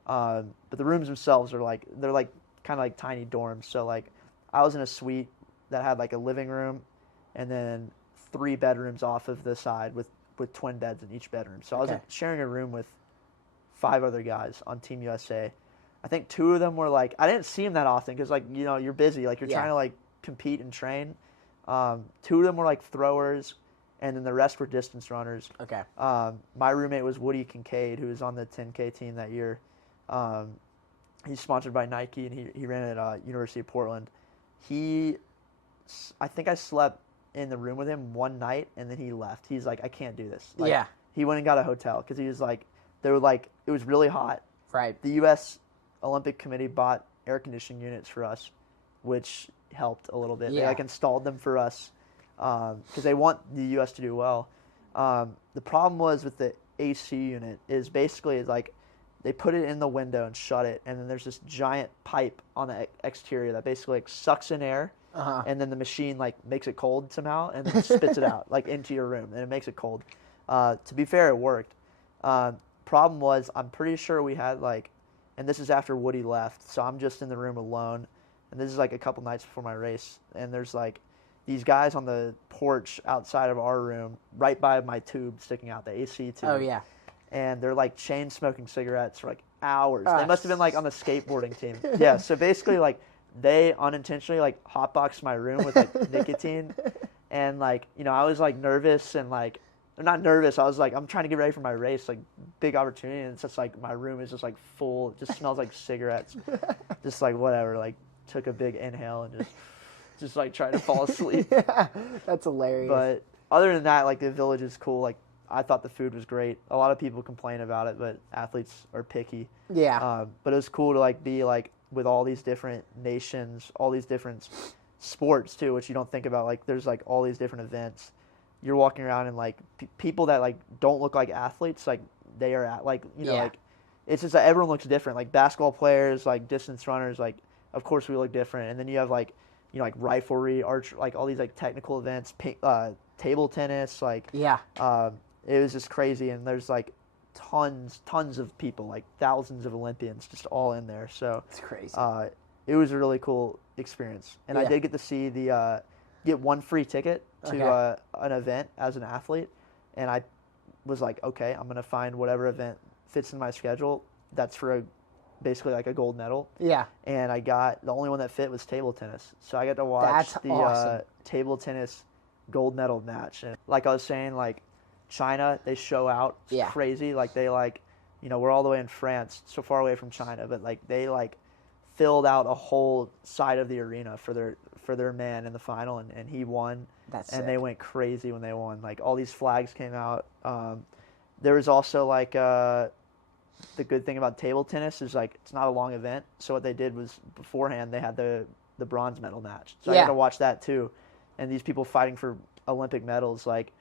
but the rooms themselves are like they're like kind of like tiny dorms. So like I was in a suite that had like a living room, and then 3 bedrooms off of the side with twin beds in each bedroom. So I was sharing a room with 5 other guys on Team USA. I think 2 of them were like, I didn't see them that often because like you're busy, like you're trying to like compete and train. 2 of them were like throwers, and then the rest were distance runners. Okay. My roommate was Woody Kincaid, who was on the 10K team that year. He's sponsored by Nike, and he ran at University of Portland. I think I slept in the room with him one night, and then he left. He's like, I can't do this. Like, he went and got a hotel because he was like, it was really hot. Right. The U.S. Olympic Committee bought air conditioning units for us, which helped a little bit. They like installed them for us because they want the U.S. to do well. The problem was with the AC unit is basically like they put it in the window and shut it, and then there's this giant pipe on the exterior that basically like sucks in air, and then the machine like makes it cold somehow and then spits it out like into your room, and it makes it cold. To be fair, it worked. Problem was, I'm pretty sure we had like, and this is after Woody left, so I'm just in the room alone. And this is like a couple nights before my race. And there's like these guys on the porch outside of our room, right by my tube sticking out, the AC tube. Oh, yeah. And they're like chain smoking cigarettes for like hours. They must have been like on the skateboarding team. Yeah, so basically like they unintentionally like hotboxed my room with like nicotine. And like, I was like nervous and like, not nervous. I was like, I'm trying to get ready for my race, like big opportunity. And it's just like my room is just like full. It just smells like cigarettes. Just like whatever, like took a big inhale and just like tried to fall asleep. That's hilarious. But other than that, like the village is cool. Like I thought the food was great. A lot of people complain about it, but athletes are picky. Yeah. But it was cool to like be like with all these different nations, all these different sports too, which you don't think about. Like there's like all these different events. You're walking around and like people that like don't look like athletes, like they are at like like it's just that everyone looks different. Like basketball players, like distance runners, like of course we look different. And then you have like like riflery, archery, like all these like technical events, table tennis, like it was just crazy. And there's like tons of people, like thousands of Olympians, just all in there. So it's crazy. It was a really cool experience, and I did get to see get one free ticket to an event as an athlete, and I was like, okay, I'm gonna find whatever event fits in my schedule that's for basically like a gold medal. Yeah. And I got the only one that fit was table tennis, so I got to watch the table tennis gold medal match. And like I was saying, like China, they show out. It's crazy. Like they like, we're all the way in France, so far away from China, but like they like filled out a whole side of the arena for their man in the final, and he won. That's and sick. They went crazy when they won. Like all these flags came out. There was also like the good thing about table tennis is like it's not a long event. So what they did was beforehand they had the bronze medal match. So I got to watch that too. And these people fighting for Olympic medals, like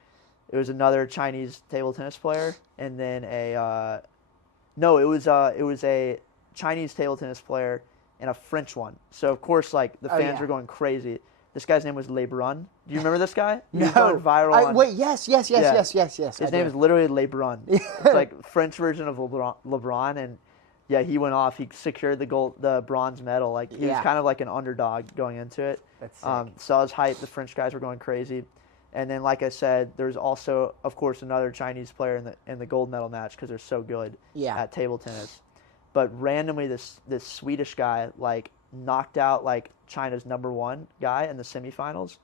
it was another Chinese table tennis player, and then it was a Chinese table tennis player and a French one. So of course like the fans were going crazy. This guy's name was LeBrun. Do you remember this guy? He was No. going viral. Wait, yes. His name is literally LeBrun. It's like French version of LeBron, and yeah, he went off. He secured the bronze medal. Like he was kind of like an underdog going into it. That's sick. So I was hyped. The French guys were going crazy, and then like I said, there's also of course another Chinese player in the gold medal match because they're so good at table tennis. But randomly, this Swedish guy like knocked out like China's #1 guy in the semifinals,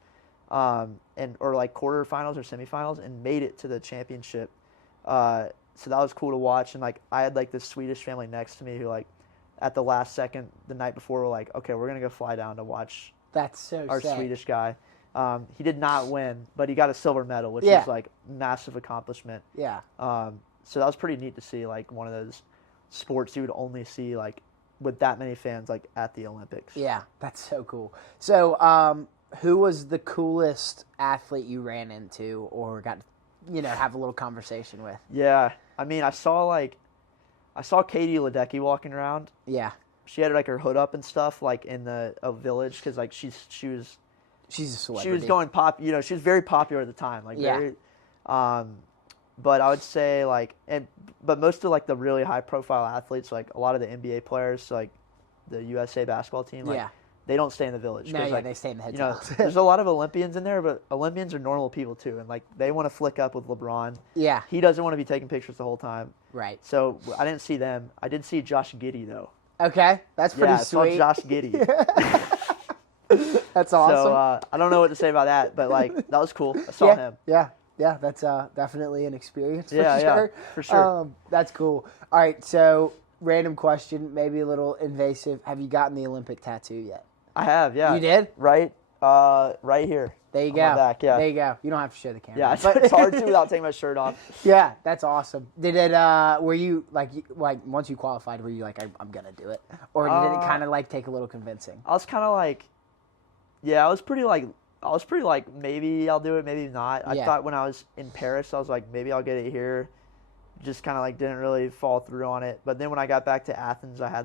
or like quarterfinals or semifinals, and made it to the championship. So that was cool to watch, and like I had like this Swedish family next to me who like at the last second the night before were like, okay, we're gonna go fly down to watch our sick. Swedish guy. He did not win, but he got a silver medal, which is like massive accomplishment. Yeah. So that was pretty neat to see, like one of those sports you would only see like with that many fans like at the Olympics. Yeah, that's so cool. So, who was the coolest athlete you ran into or got to, have a little conversation with? Yeah, I mean, I saw Katie Ledecky walking around. Yeah, she had like her hood up and stuff, like in a village, because like she's a celebrity. She was going pop. She was very popular at the time. Like very, but I would say but most of like the really high profile athletes, like a lot of the NBA players, like the USA basketball team, like they don't stay in the village. No, they stay in the hotels. There's a lot of Olympians in there, but Olympians are normal people too, and like they want to flick up with LeBron. Yeah, he doesn't want to be taking pictures the whole time. Right. So I didn't see them. I did see Josh Giddey though. Okay, that's pretty sweet. I saw Josh Giddey. That's awesome. So I don't know what to say about that, but like that was cool. I saw him. Yeah, that's definitely an experience for sure. sure. For sure. That's cool. All right, so random question, maybe a little invasive. Have you gotten the Olympic tattoo yet? I have, yeah. You did? Right here. There you on go. My back, yeah. There you go. You don't have to show the camera. Yeah, it's hard to without taking my shirt off. Yeah, that's awesome. Did it? Were you like once you qualified? Were you like, I'm gonna do it, or did it kind of like take a little convincing? I was kind of like, I was pretty like maybe I'll do it, maybe not. I thought when I was in Paris, I was like maybe I'll get it here. Just kind of like didn't really fall through on it. But then when I got back to Athens, I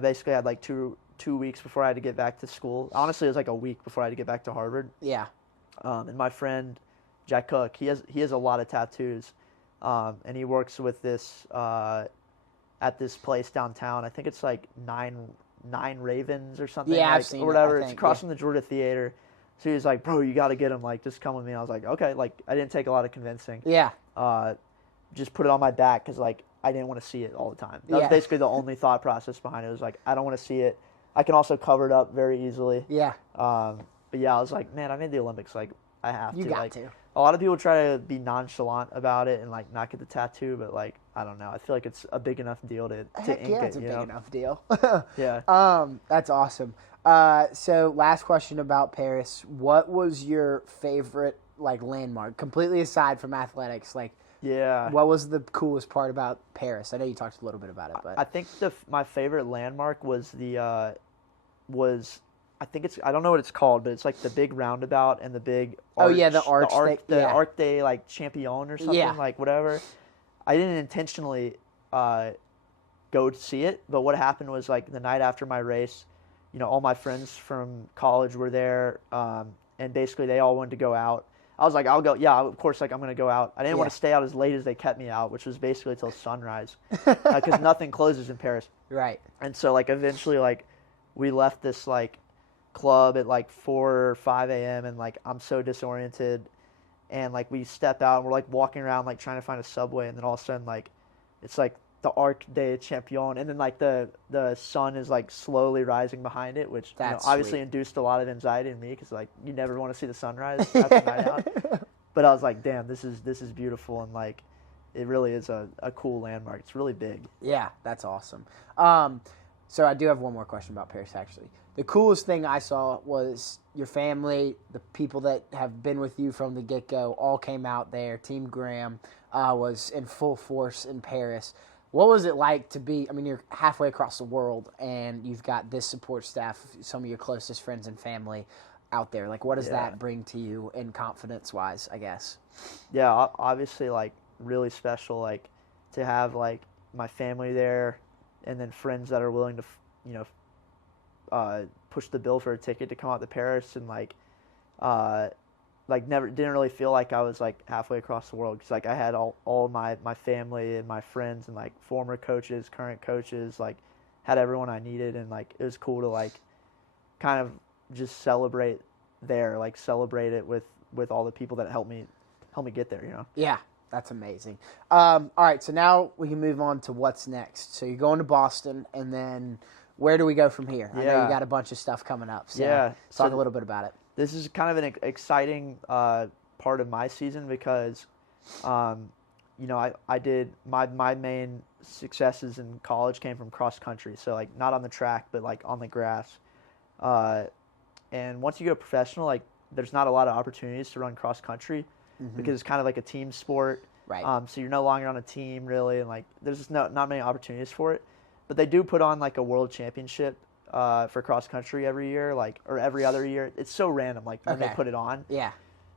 basically had like two weeks before I had to get back to school. Honestly, it was like a week before I had to get back to Harvard. Yeah. And my friend Jack Cook, he has a lot of tattoos, and he works with this at this place downtown. I think it's like Nine Ravens or something. Yeah, like, I've seen or whatever. it, It's across from the Georgia Theater. So he was like, "Bro, you got to get him. Like, just come with me." And I was like, "Okay." Like, I didn't take a lot of convincing. Yeah. Just put it on my back because like I didn't want to see it all the time. That was basically the only thought process behind it. It was like I don't want to see it. I can also cover it up very easily. Yeah. But yeah, I was like, man, I made the Olympics. Like, I have to. You got like, to. A lot of people try to be nonchalant about it and like not get the tattoo, but like I don't know. I feel like it's a big enough deal to ink it. It's a big enough deal. Yeah. That's awesome. So last question about Paris. What was your favorite like landmark, completely aside from athletics? Like, what was the coolest part about Paris? I know you talked a little bit about it, but I think my favorite landmark was I think I don't know what it's called, but it's like the big roundabout and the big arch, the Arc de like Champion or something, like whatever. I didn't intentionally go to see it, but what happened was like the night after my race, all my friends from college were there, and basically they all wanted to go out. I was like, I'll go. Yeah, of course. Like I'm gonna go out. I didn't want to stay out as late as they kept me out, which was basically till sunrise, because nothing closes in Paris. Right. And so like eventually like we left this like club at like 4 or 5 a.m. and like I'm so disoriented, and like we step out and we're like walking around like trying to find a subway, and then all of a sudden like it's like the Arc de Champion, and then like the sun is like slowly rising behind it, which obviously induced a lot of anxiety in me because like you never want to see the sunrise after night out. But I was like, damn, this is beautiful, and like it really is a cool landmark. It's really big. Yeah, that's awesome. So I do have one more question about Paris, actually. The coolest thing I saw was your family, the people that have been with you from the get-go, all came out there. Team Graham was in full force in Paris. What was it like to be, you're halfway across the world, and you've got this support staff, some of your closest friends and family out there. Like, what does that bring to you in confidence-wise, I guess? Yeah, obviously, like, really special, like, to have, like, my family there, and then friends that are willing to, push the bill for a ticket to come out to Paris, and never didn't really feel like I was like halfway across the world, because like I had all my family and my friends and like former coaches, current coaches, like had everyone I needed, and like it was cool to like kind of just celebrate it with all the people that helped me get there, you know. Yeah, that's amazing. All right, so now we can move on to what's next. So you're going to Boston, and then where do we go from here? I know you got a bunch of stuff coming up, so talk a little bit about it. This is kind of an exciting part of my season, because, you know, I did my main successes in college came from cross country, so like not on the track, but like on the grass. And once you go professional, like there's not a lot of opportunities to run cross country, because it's kind of like a team sport. Right. So you're no longer on a team really, and like there's just not many opportunities for it. But they do put on like a world championship for cross country every year, like, or every other year. It's so random, like when they put it on. Yeah.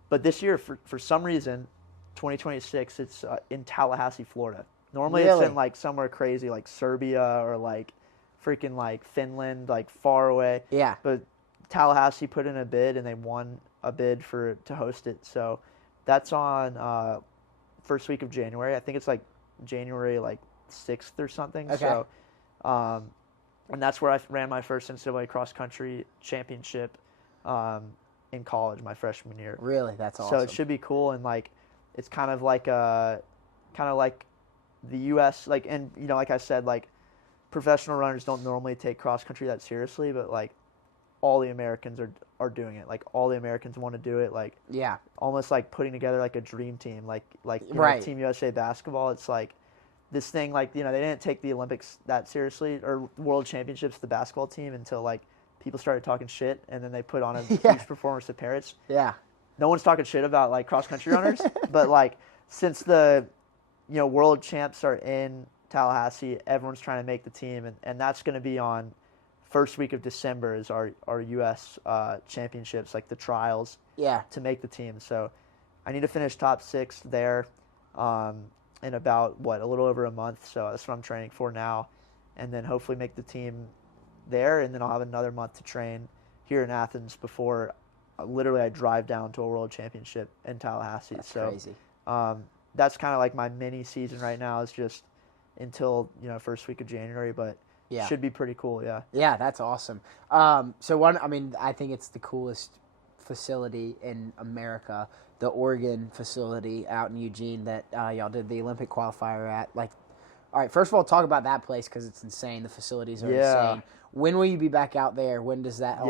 But this year, for some reason, 2026, it's in Tallahassee, Florida. Normally it's in like somewhere crazy like Serbia or like freaking like Finland, like far away. Yeah. But Tallahassee put in a bid, and they won a bid to host it. So that's on first week of January. I think it's like January like 6th or something. Okay. So, and that's where I ran my first NCAA cross country championship in college, my freshman year. Really, that's awesome. So it should be cool, and like it's kind of like the U.S. like, and you know, like I said, like professional runners don't normally take cross country that seriously, but like all the Americans are doing it. Like all the Americans want to do it. Like almost like putting together like a dream team, like you know, Team USA basketball. It's like this thing, like, you know, they didn't take the Olympics that seriously, or World Championships, the basketball team, until like people started talking shit, and then they put on a huge performance to Paris. Yeah. No one's talking shit about like cross country runners, but like since the, you know, world champs are in Tallahassee, everyone's trying to make the team, and that's going to be on first week of December is our U.S. Championships, like the trials to make the team. So I need to finish top 6 there in about, a little over a month. So that's what I'm training for now, and then hopefully make the team there, and then I'll have another month to train here in Athens before literally I drive down to a world championship in Tallahassee. That's crazy. That's kind of like my mini season right now, is just until, you know, first week of January, but should be pretty cool. Yeah, that's awesome. So I think it's the coolest facility in America, the Oregon facility out in Eugene that y'all did the Olympic qualifier at. Like, all right, first of all, talk about that place, because it's insane. The facilities are insane. When will you be back out there? When does that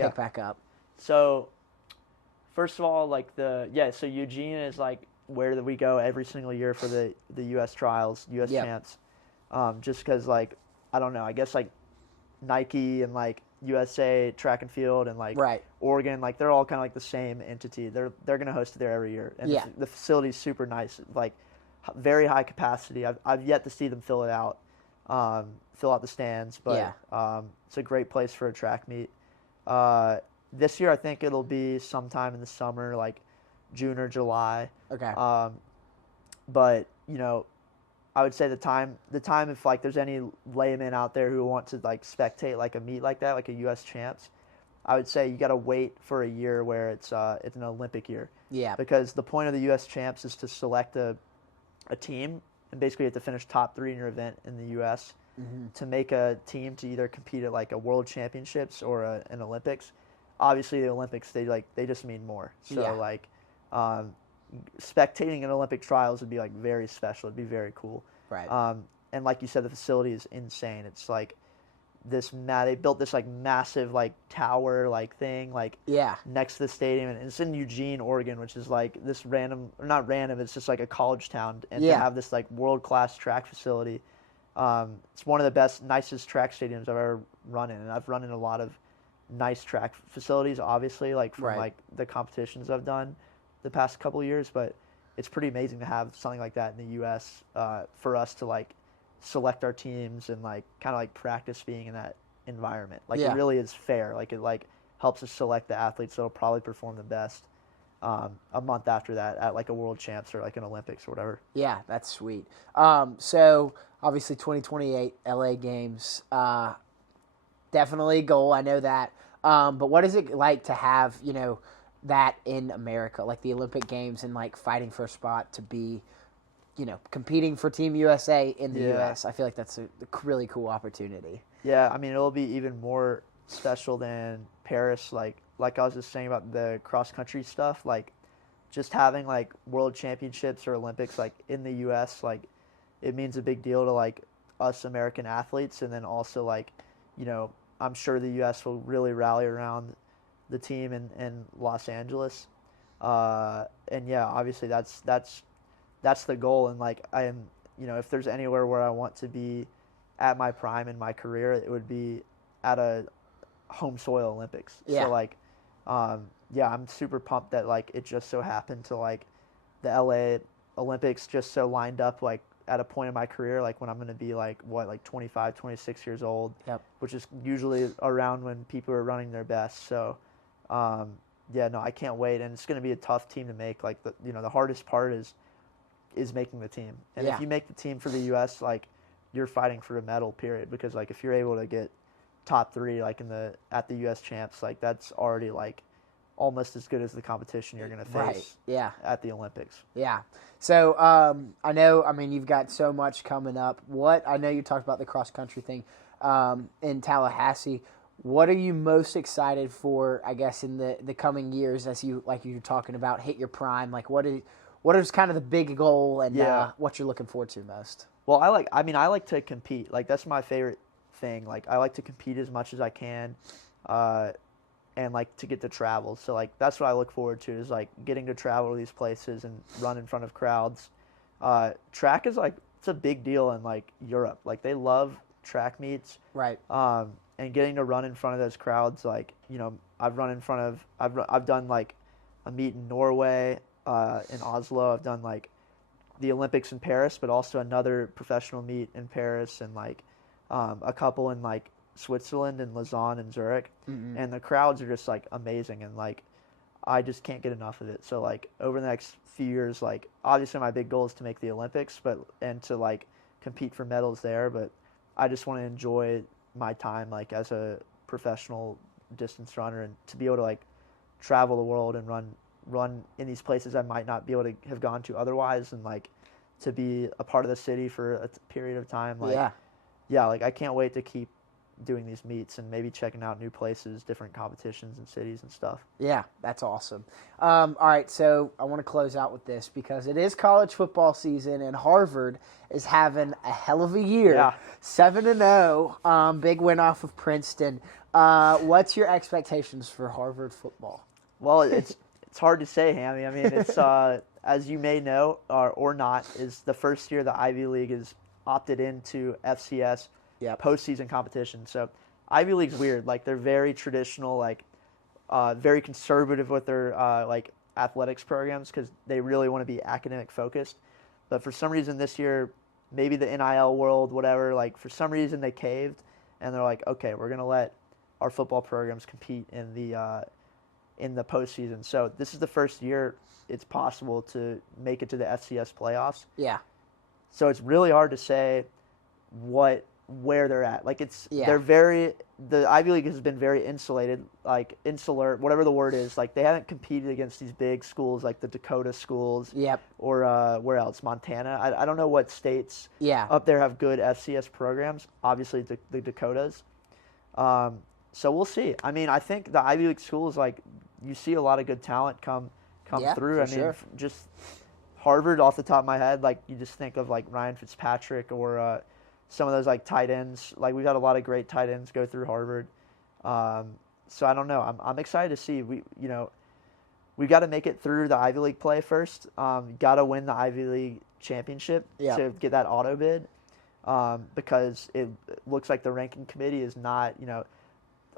pick back up? So, first of all, like so Eugene is like where we go every single year for the U.S. trials, U.S. champs. Just because, like, I don't know, I guess like Nike and like USA track and field and like Oregon, like they're all kind of like the same entity. They're gonna host it there every year, and the facility's super nice, like very high capacity. I've yet to see them fill it out, fill out the stands, but it's a great place for a track meet. This year I think it'll be sometime in the summer, like June or July. Okay. But you know, I would say the time if like there's any layman out there who want to like spectate like a meet like that, like a U.S. champs, I would say you got to wait for a year where it's an Olympic year. Yeah. Because the point of the U.S. champs is to select a team, and basically you have to finish top 3 in your event in the U.S. to make a team to either compete at like a World Championships or an Olympics. Obviously the Olympics, they just mean more. So like spectating an Olympic trials would be like very special. It'd be very cool. Right. And like you said, the facility is insane. It's like they built this like massive like tower like thing like next to the stadium, and it's in Eugene, Oregon, which is like this not random, it's just like a college town, and to have this like world-class track facility. It's one of the best, nicest track stadiums I've ever run in, and I've run in a lot of nice track facilities, obviously, like from like the competitions I've done the past couple of years, but it's pretty amazing to have something like that in the U.S. For us to like select our teams and like kind of like practice being in that environment. Like it really is fair. Like it like helps us select the athletes that'll probably perform the best a month after that at like a World Champs or like an Olympics or whatever. Yeah, that's sweet. So obviously 2028 LA Games, definitely a goal. I know that. But what is it like to have, that in America, like the Olympic Games and like fighting for a spot to be, competing for Team USA in the U.S.? I feel like that's a really cool opportunity. Yeah, I mean, it'll be even more special than Paris. Like I was just saying about the cross-country stuff, like just having like world championships or Olympics like in the U.S., like it means a big deal to like us American athletes. And then also like, I'm sure the U.S. will really rally around the team in Los Angeles. And yeah, obviously that's the goal. And like I am, if there's anywhere where I want to be at my prime in my career, it would be at a home soil Olympics. Yeah. So like, I'm super pumped that like it just so happened to like the LA Olympics just so lined up like at a point in my career, like when I'm going to be like 25, 26 years old, which is usually around when people are running their best. So, I can't wait. And it's going to be a tough team to make. Like the hardest part is making the team. And if you make the team for the U.S., like you're fighting for a medal, period. Because like if you're able to get top 3 like at the U.S. champs, like that's already like almost as good as the competition you're going to face at the Olympics. Yeah. So I know, you've got so much coming up. I know you talked about the cross-country thing in Tallahassee. What are you most excited for, I guess, in the coming years as you, like you were talking about, hit your prime? Like what is kind of the big goal and what you're looking forward to most? Well, I like to compete. Like that's my favorite thing. Like I like to compete as much as I can. And like to get to travel. So like that's what I look forward to, is like getting to travel to these places and run in front of crowds. Track is like, it's a big deal in like Europe. Like they love track meets. Right. And getting to run in front of those crowds, like, I've done like a meet in Norway, in Oslo. I've done like the Olympics in Paris, but also another professional meet in Paris, and like a couple in like Switzerland and Lausanne and Zurich. Mm-hmm. And the crowds are just like amazing, and like I just can't get enough of it. So like over the next few years, like obviously my big goal is to make the Olympics, and to like compete for medals there, but I just want to enjoy my time like as a professional distance runner, and to be able to like travel the world and run in these places I might not be able to have gone to otherwise, and like to be a part of the city for a period of time. Like like I can't wait to keep doing these meets and maybe checking out new places, different competitions and cities and stuff. Yeah, that's awesome. All right, so I want to close out with this because it is college football season and Harvard is having a hell of a year. Yeah. 7-0, big win off of Princeton. What's your expectations for Harvard football? Well, it's hard to say, Hammy. I mean, it's as you may know or not, is the first year the Ivy League is opted into FCS postseason competition. So Ivy League's weird. Like they're very traditional, like very conservative with their like athletics programs because they really want to be academic focused. But for some reason this year, maybe the NIL world, whatever, like for some reason they caved and they're like, okay, we're gonna let our football programs compete in the postseason. So this is the first year it's possible to make it to the FCS playoffs. Yeah. So it's really hard to say where they're at. Like the Ivy League has been very insulated, like insular, whatever the word is. Like they haven't competed against these big schools like the Dakota schools. Yep. Or where else? Montana. I don't know what states up there have good FCS programs. Obviously the Dakotas. So we'll see. I mean, I think the Ivy League schools, like you see a lot of good talent come through. I mean, just Harvard off the top of my head, like you just think of like Ryan Fitzpatrick or some of those like tight ends. Like we've had a lot of great tight ends go through Harvard. So I don't know. I'm excited to see. We got to make it through the Ivy League play first. Got to win the Ivy League championship to get that auto bid. Because it looks like the ranking committee is not,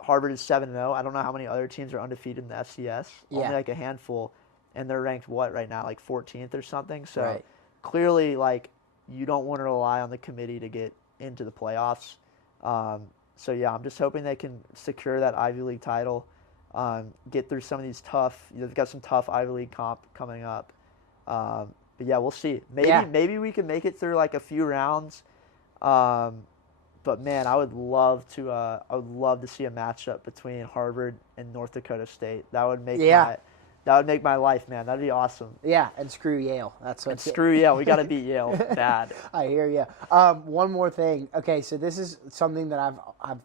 Harvard is 7-0. I don't know how many other teams are undefeated in the FCS. Only like a handful, and they're ranked right now, like 14th or something. So clearly, like you don't want to rely on the committee to get into the playoffs. So yeah, I'm just hoping they can secure that Ivy League title, get through some of these tough. They've got some tough Ivy League comp coming up. But yeah, we'll see. Maybe we can make it through like a few rounds. But man, I would love to see a matchup between Harvard and North Dakota State. That would make my life, man. That'd be awesome. Yeah, and screw Yale. Screw Yale. We got to beat Yale bad. I hear you. One more thing. Okay, so this is something that I've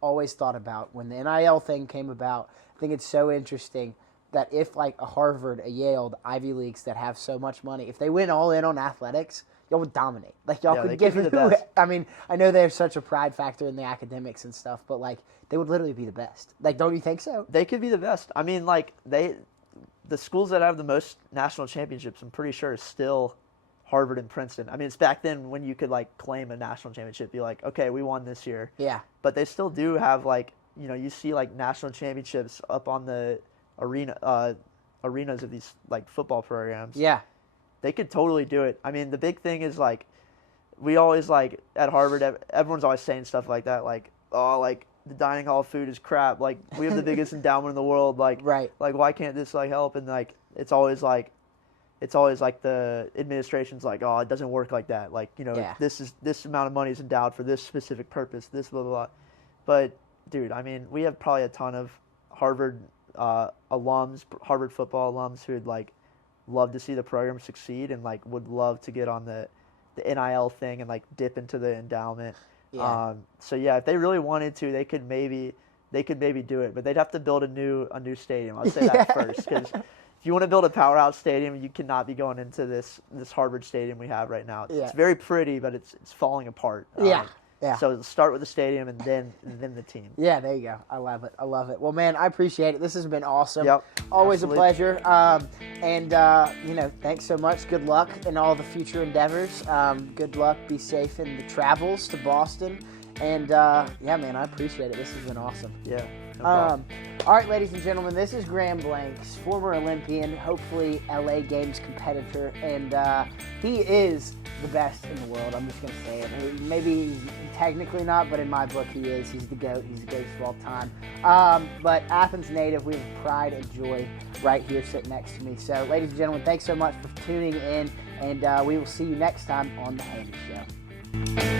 always thought about when the NIL thing came about. I think it's so interesting that if like a Harvard, a Yale, the Ivy Leagues that have so much money, if they went all in on athletics, y'all would dominate. Like y'all could give it the best. I mean, I know there's such a pride factor in the academics and stuff, but like they would literally be the best. Like, don't you think so? They could be the best. I mean, like the schools that have the most national championships, I'm pretty sure, is still Harvard and Princeton. I mean, it's back then when you could like claim a national championship, be like, okay, we won this year. Yeah. But they still do have like, you know, you see like national championships up on the arenas of these like football programs. Yeah. They could totally do it. I mean, the big thing is like, we always like at Harvard, everyone's always saying stuff like that, like, oh, like the dining hall food is crap. Like we have the biggest endowment in the world. Like, right. Like why can't this like help? And like it's always like the administration's like, oh, it doesn't work like that. Like, you know, this amount of money is endowed for this specific purpose. This blah blah blah. But dude, I mean, we have probably a ton of Harvard alums, Harvard football alums who would like love to see the program succeed and like would love to get on the NIL thing and like dip into the endowment. Yeah. So yeah, if they really wanted to, they could maybe do it, but they'd have to build a new stadium. I'll say that first, because if you want to build a powerhouse stadium, you cannot be going into this Harvard stadium we have right now. It's very pretty, but it's falling apart. Yeah. So start with the stadium and then the team. Yeah, there you go. I love it. Well, man, I appreciate it. This has been awesome. Yep. Always absolutely. a pleasure. You know, thanks so much. Good luck in all the future endeavors. Good luck. Be safe in the travels to Boston. And yeah, man, I appreciate it. This has been awesome. Yeah. No problem. All right, ladies and gentlemen, this is Graham Blanks, former Olympian, hopefully LA Games competitor, and he is the best in the world. I'm just going to say it. Maybe he's technically not, but in my book he is. He's the GOAT. He's the greatest of all time. But Athens native, we have pride and joy right here sitting next to me. So, ladies and gentlemen, thanks so much for tuning in, and we will see you next time on The Hammy Show.